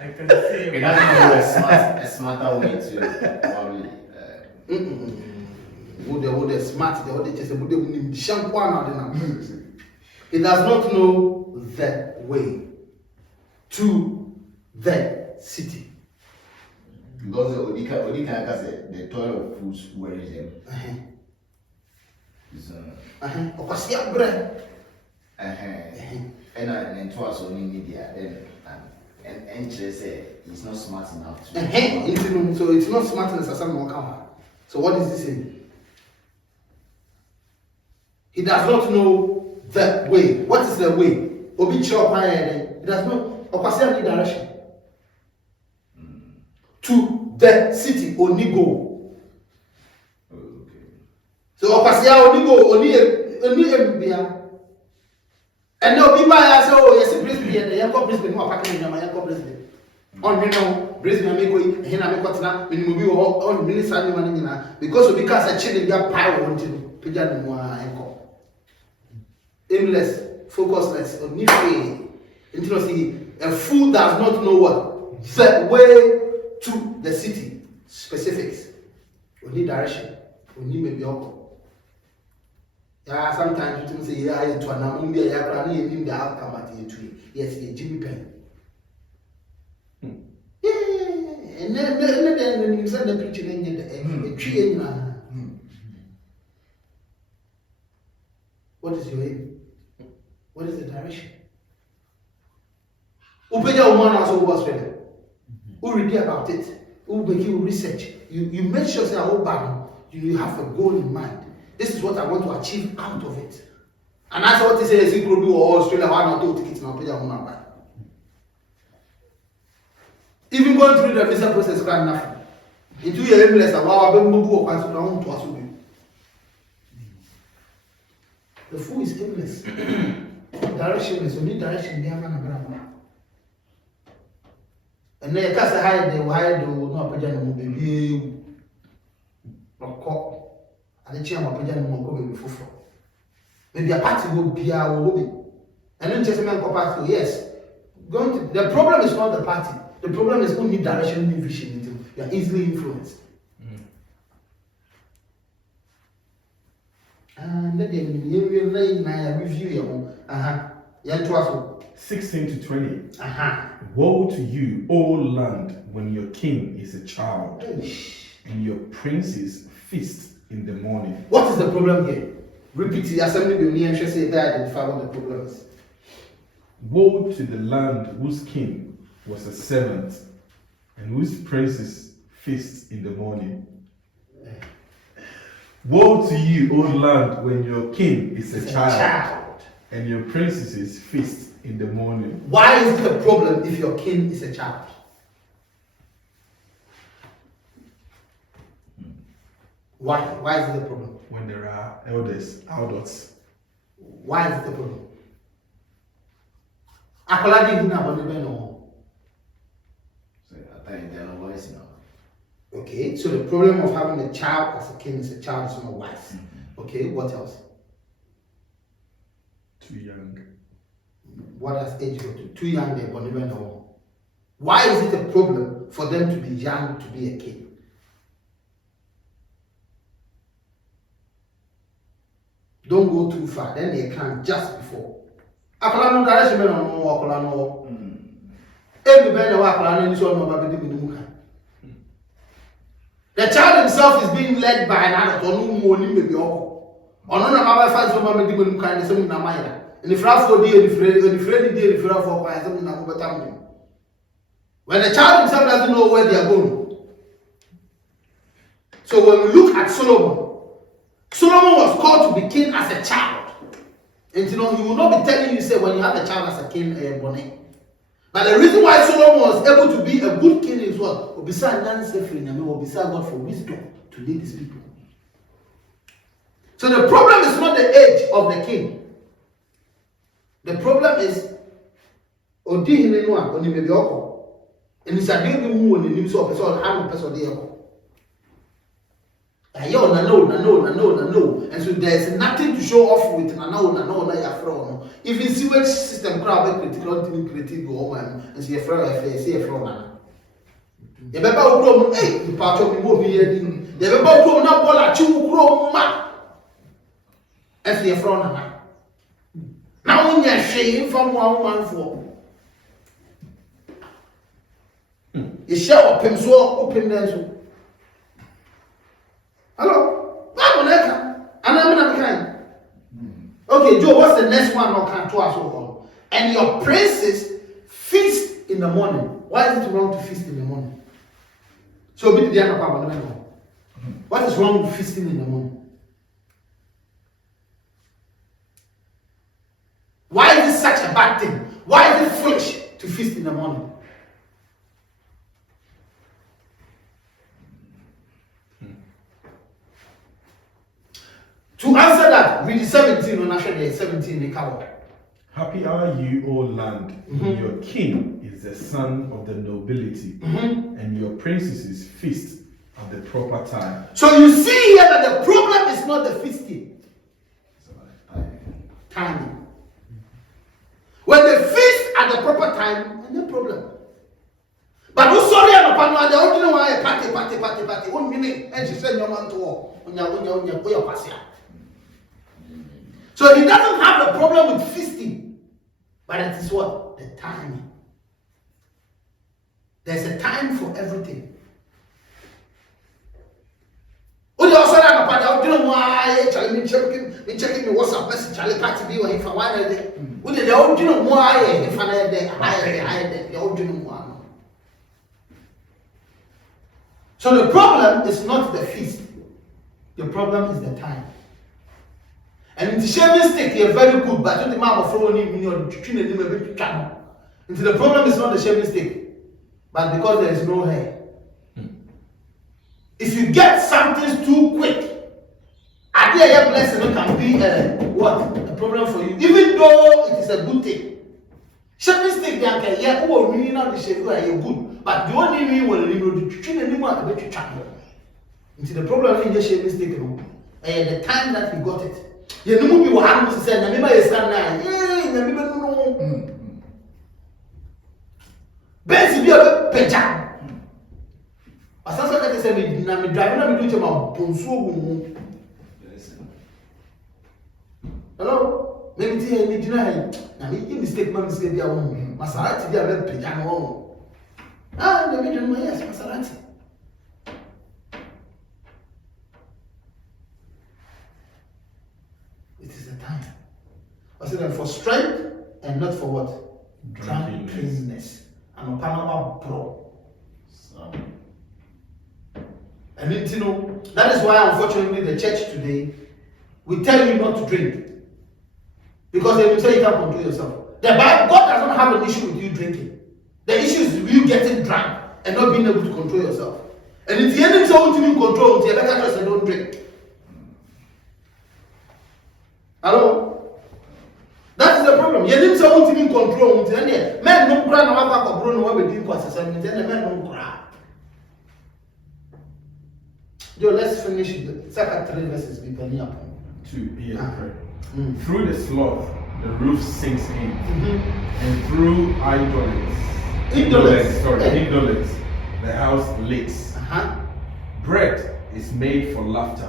I can see It doesn't know a smarter way to probably. Who smart, he does not know the way to the city. Because Odika has the toil of fools wearing them. Okwasia bread. And to us only media then and say he's not smart enough to. So it's not smartness as some come. So what is he saying? He does not know the way. What is the way? Obi chop higher. He does not. Okwasia need direction. To the city only go. Okay. So Okwasia only go only Ebia. And now people are saying, oh yes, Brisbane, the Yanko Brisbane, who are packing in my Yanko Brisbane. On you know, Brisbane, I make way, here I make what's now, when you move on minister money because a chili got power wanting Pijan Yanko. Aimless, focusless, or niche. Interesting, a fool does not know what the way to the city specifics. We need direction. We need maybe uncle. Yeah, sometimes you say, yeah, to an Amumbia, Yakrani, and the outcome at the tree. Yes, a Jimmy Penn. Yeah, and then you send the preacher in the tree. What is your aim? What is the direction? Upeja woman also over Australia. Who read about it? Who make you research? You make sure say you have a goal in mind. This is what I want to achieve out of it. And that's what he says, you could do or Australia, why not do tickets now? Even going through the visa process, can't nothing. In 2 years, aimless, the fool is aimless. Directionless, you need direction, they are man. And then you can't say, hide the wide or not, baby. And the chairman will be full. Maybe a party will be and then just a man party. Yes. The problem is not the party. The problem is who need direction, need vision. You are easily influenced. And then you review your own. 16 to 20. Woe to you, O land, when your king is a child, and your princes feast in the morning. What is the problem here? Repeat the assembly and say that identify what the problem is. Woe to the land whose king was a servant and whose princes feast in the morning. Woe to you, O land, when your king is a child and your princes feast in the morning. Why is it a problem if your king is a child? Why? Why is it a problem? When there are adults. Why is it a problem? Okay, so the problem of having a child as a king is a child is not wise. Okay, what else? Too young. What does age go to? Too young, they don't even know. Why is it a problem for them to be young to be a king? Don't go too far. Then they can just before. The child himself is being led by an adult. When the child himself doesn't know where they are going. So when we look at Solomon was called to be king as a child. And he will not be telling you, say, when you have a child as a king, bonnet. But the reason why Solomon was able to be a good king is what? Beside God for wisdom to lead his people. So the problem is not the age of the king. The problem is and it's a baby who will name so person I'm a person there. No. And so there's nothing to show off with no. Even sewage system crowd critical creative go and see a friend see a friend. The Baba will hey, part of me here. The Baba will not ball at you grow ma. And see a friend. Now when you're shame from one man for. You share open so open there so. Hello? And I'm not kind. Okay, Joe, what's the next one? No can to us all. And your princes feast in the morning. Why is it wrong to feast in the morning? So be the other part. What is wrong with feasting in the morning? Why is it such a bad thing? Why is it foolish to feast in the morning? To answer that, read 17 on actually 17 in cover. Happy are you, O land, when your king is the son of the nobility, and your princesses feast at the proper time. So you see here that the problem is not the feasting. Timing. When they feast at the proper time, no problem. But who's sorry I'm a they don't know why party. 1 minute, and she said no man to war. So he doesn't have a problem with feasting, but it is what? The timing. There's a time for everything. Oh, you also have a party. I don't know why. Charlie, me checking me WhatsApp message. Charlie, party be when if I want it. Oh, they don't know why. If I had they don't know why. So the problem is not the feast. The problem is the time. And the shaving stick is very good, but don't the man of throwing him in your between and a bit can. Into the problem is not the shaving stick, but because there is no hair. If you get something too quick, a day a blessing can be a problem for you, even though it is a good thing. Shaving stick, they can yeah, oh, really not the shave are good, but the only me will remove the between and a bit channel. Into the problem in the shaving stick, the time that we got it. You know, we were having to say, "Namima is standing." Hey, Namima no. Best be a peja. Asasa ka say me na me driving na me do chema bonso gumu. Hello, maybe ti me dina he. Na me mistake ma mistake dia won. Maserati dia be peja no won. Ah, na me do no yes, Maserati. It is the time. I said for strength and not for what? Drunkenness. I'm a Panama bro. And you know, that is why unfortunately the church today we tell you not to drink. Because they will say you can't control yourself. The Bible, God does not have an issue with you drinking. The issue is you getting drunk and not being able to control yourself. And if the enemy wants to control, you better just don't drink. Hello? That is the problem. You didn't say what you control. Men don't cry no matter what grown over doing because men don't cry. Yo, let's finish the second 3 verses depending upon 2. Yeah, correct. Through the sloth, the roof sinks in, and through indolence, the house leaks. Bread is made for laughter,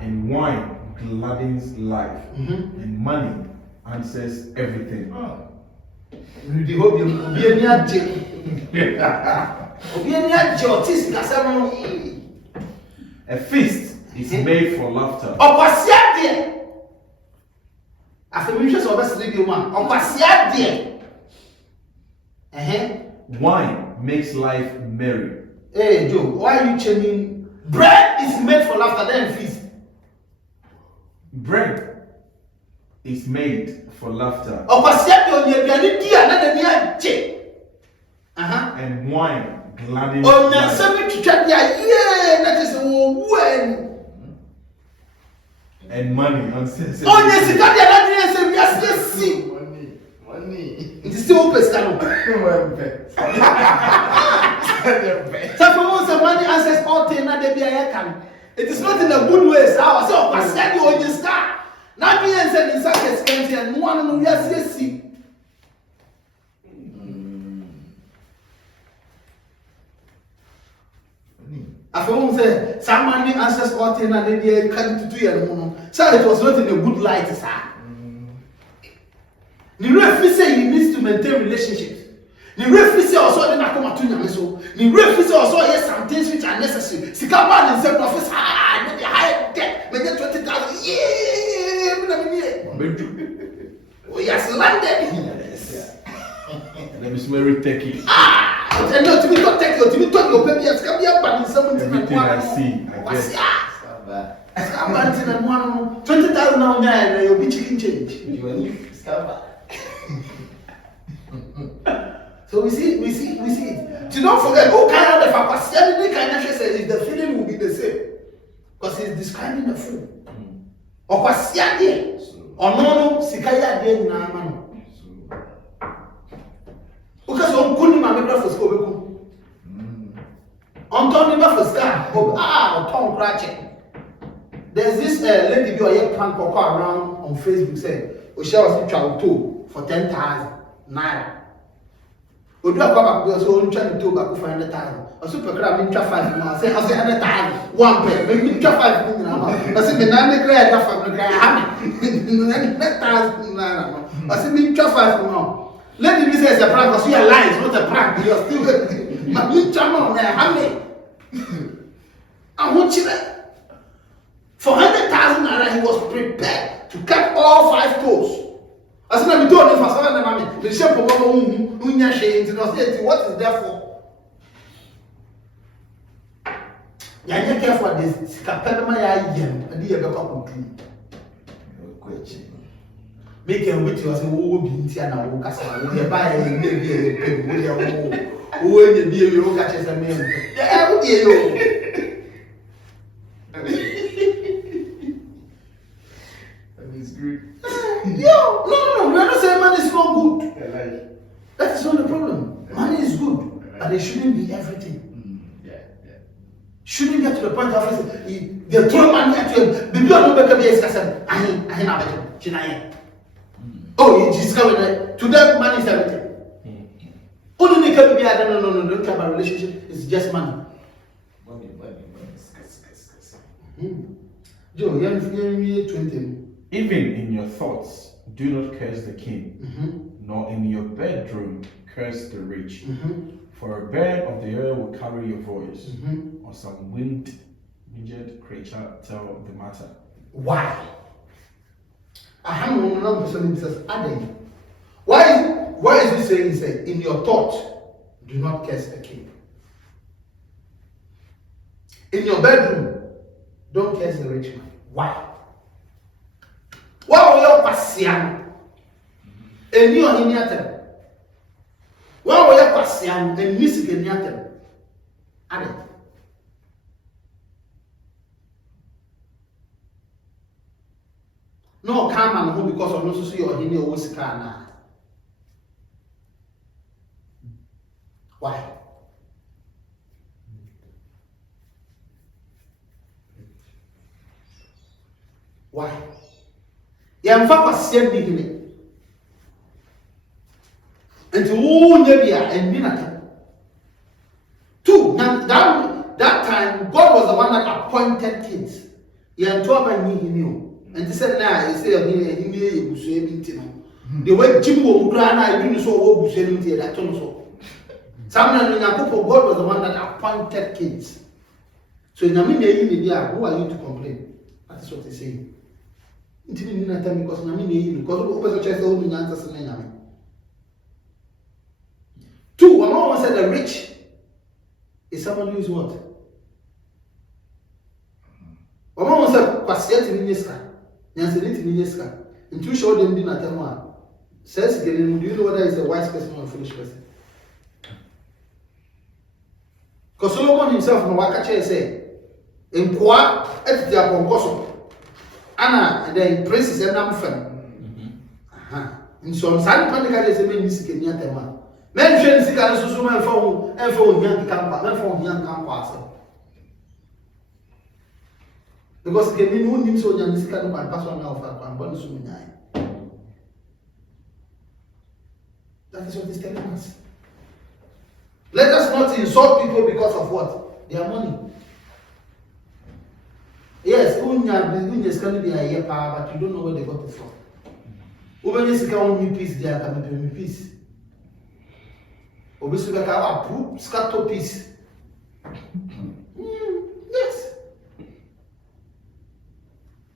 and wine gladdens life, and money answers everything. A feast is made for laughter. Wine makes life merry. Hey Joe, why are you changing? Bread is made for laughter, then feast. Bread is made for laughter. And wine gladdens life. And money answers. Money. It is still open. So money answers all things. It is not in a good way. So I say, "Oh, I said you on your star." Now me and said in such expensive and one no we are see. I found say some money answers all things and they come to 2 years no. So it was not in a good light, sir. The referee say he needs to maintain relationships. The refuse also the nakoma to nyame so. The refuse also yes some things which are necessary. Sika man in say professor ah the high debt me get 20,000. Yeah, oh yes landed. Yes. And then it's very techie. And not to be not take to be talk your baby as come here but in 17 Everything I see, I What's get. ya? I'm banting and 20,000 now and you'll be chicken change. So we see it. So don't forget, who kind of the fact is the feeling will be the same. Because he's describing the food. Or Kwasiade. Or no, Sikaya de Namano. Because on Kunima for Skobeku. On Tony Buffer or Tom Cratchit. There's this lady who I prank around on Facebook saying, she was in travel too for 10,000 naira. We do a back because we only try to do back for 100,000. A super crab in 5 months. Say, I say 100,000. One pair. Maybe 5 million. I say, me none the grade of the guy. 100,000 naira. I say, me 5 months. Let me say it's a prank because you are lying. It's not a prank. You are still good. But you jump on there. How many? I want you there. For 100,000 naira, he was prepared to cut all 5 toes. I said, I'm doing it for 7 money. The shape of what is there for? You are careful for this. Capelma, and the other couple too. Make a witch was a woe being Tiana, who cast away by a baby, who will be your catches a man. No, we're not saying money is not good. That is not the problem. Money is good, but it shouldn't be everything. Shouldn't get to the point of they throw money at you. Baby, don't make a BS. I oh, you just come to them, money is everything. Only can be no, don't have a relationship, it's just money. Joe, you're 20. Even in your thoughts, do not curse the king, nor in your bedroom curse the rich. For a bird of the air will carry your voice, or some winged creature tell the matter. Why? I have no person says, Adam. Why is he saying, in your thought, do not curse the king? In your bedroom, don't curse the rich man. Why? Why will you pass young? And you are in your why will you pass young and music in your Adam? No, come and home because of no see your in your Oscar. Why? Why? In fact, was sending me. And to all Nebia and Minaka. Two, now that time, God was the one that appointed kings. He had 12 and he knew. And he said, now, he said, he knew the way Jim will grant, I didn't so what was saying here, that also. Someone in a couple, God was the one that appointed kings. So in a minute, who are you to complain? That is what he's saying. Because two, one more said the rich is someone who is what? One more said Kwasiate Mineska, Nancy Mineska, and two showed them dinner at says, do you know whether it's a wise person or a foolish person? Because Solomon himself no wakache say, in Poa, et the Aponcoso. Anna, the princess and I'm friend. In some sad panic, is a minister in Yatama. Men train sick and so and for young camp, and for young camp. Because the men who need so young sick and pass on now for a bonus. That is what he's telling us. Let us not insult people because of what? Their money. Yes, Unya is going to be a year power, but you don't know where they got it from. When you see me peace, they are coming to me peace. Obviously, I approve scatter piece. Yes.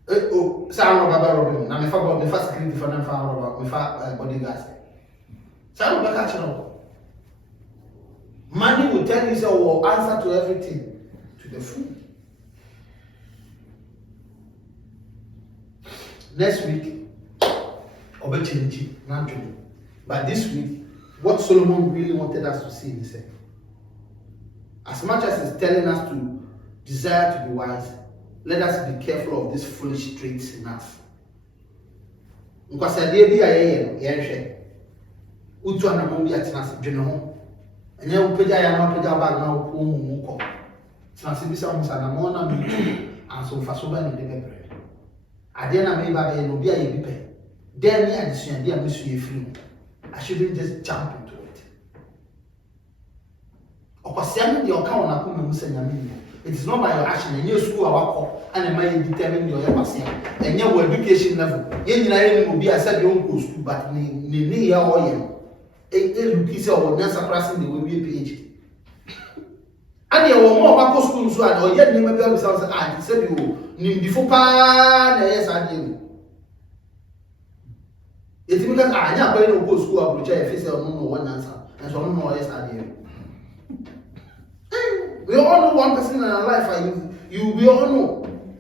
Oh, Sarah Baba Robin. Now, my first security for them, my first bodyguards. Sarah Baba catching money will tell you, say, will answer to everything, to the food. Next week, I'll be changing, naturally. But this week, what Solomon really wanted us to see is, as much as he's telling us to desire to be wise, let us be careful of these foolish traits in us. Because I did be a share. Utu and a movie at Nas General. And you pay a bag now, whom Transibisa and Mona and so for so many bread. I didn't make baby and be a bipe. Then I just dear Monsieur Free. I shouldn't just jump into it. Opasiani, your account, I couldn't say it is not by your action, and your school and a man determine your passing and your education level. Yen will be a said your own school, but near oil. A Lucas or not surprising the way we PhD. And you were more about school, so I yet never be without I said you need before pan, yes, I do. It's because I never going to go to school, I'll preach a face or no one answer, and so no, yes, I do. We all know one person in our life, we all know.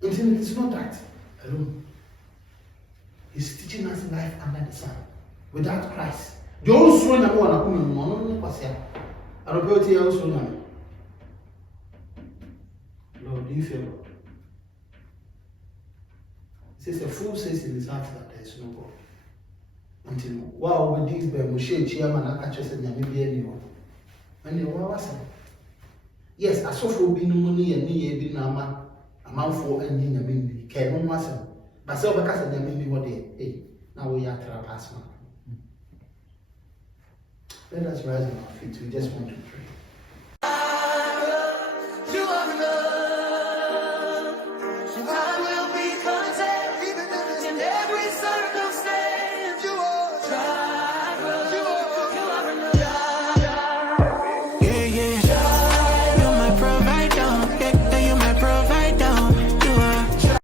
It's not that alone. He's teaching us life under the sun. Without Christ. The old son of one of them, I don't know what also now. Lord, do you feel God? He says, a fool says in his heart that there is no God. Until, wow, with these by Moshe, Chairman, I catch us and maybe anyone. And they were awesome. Yes, I saw for being money and me, being a man for ending a mindy, care no master. But so because of them, maybe what they, hey, now we are to pass man. Let us rise on our feet. We just want to pray.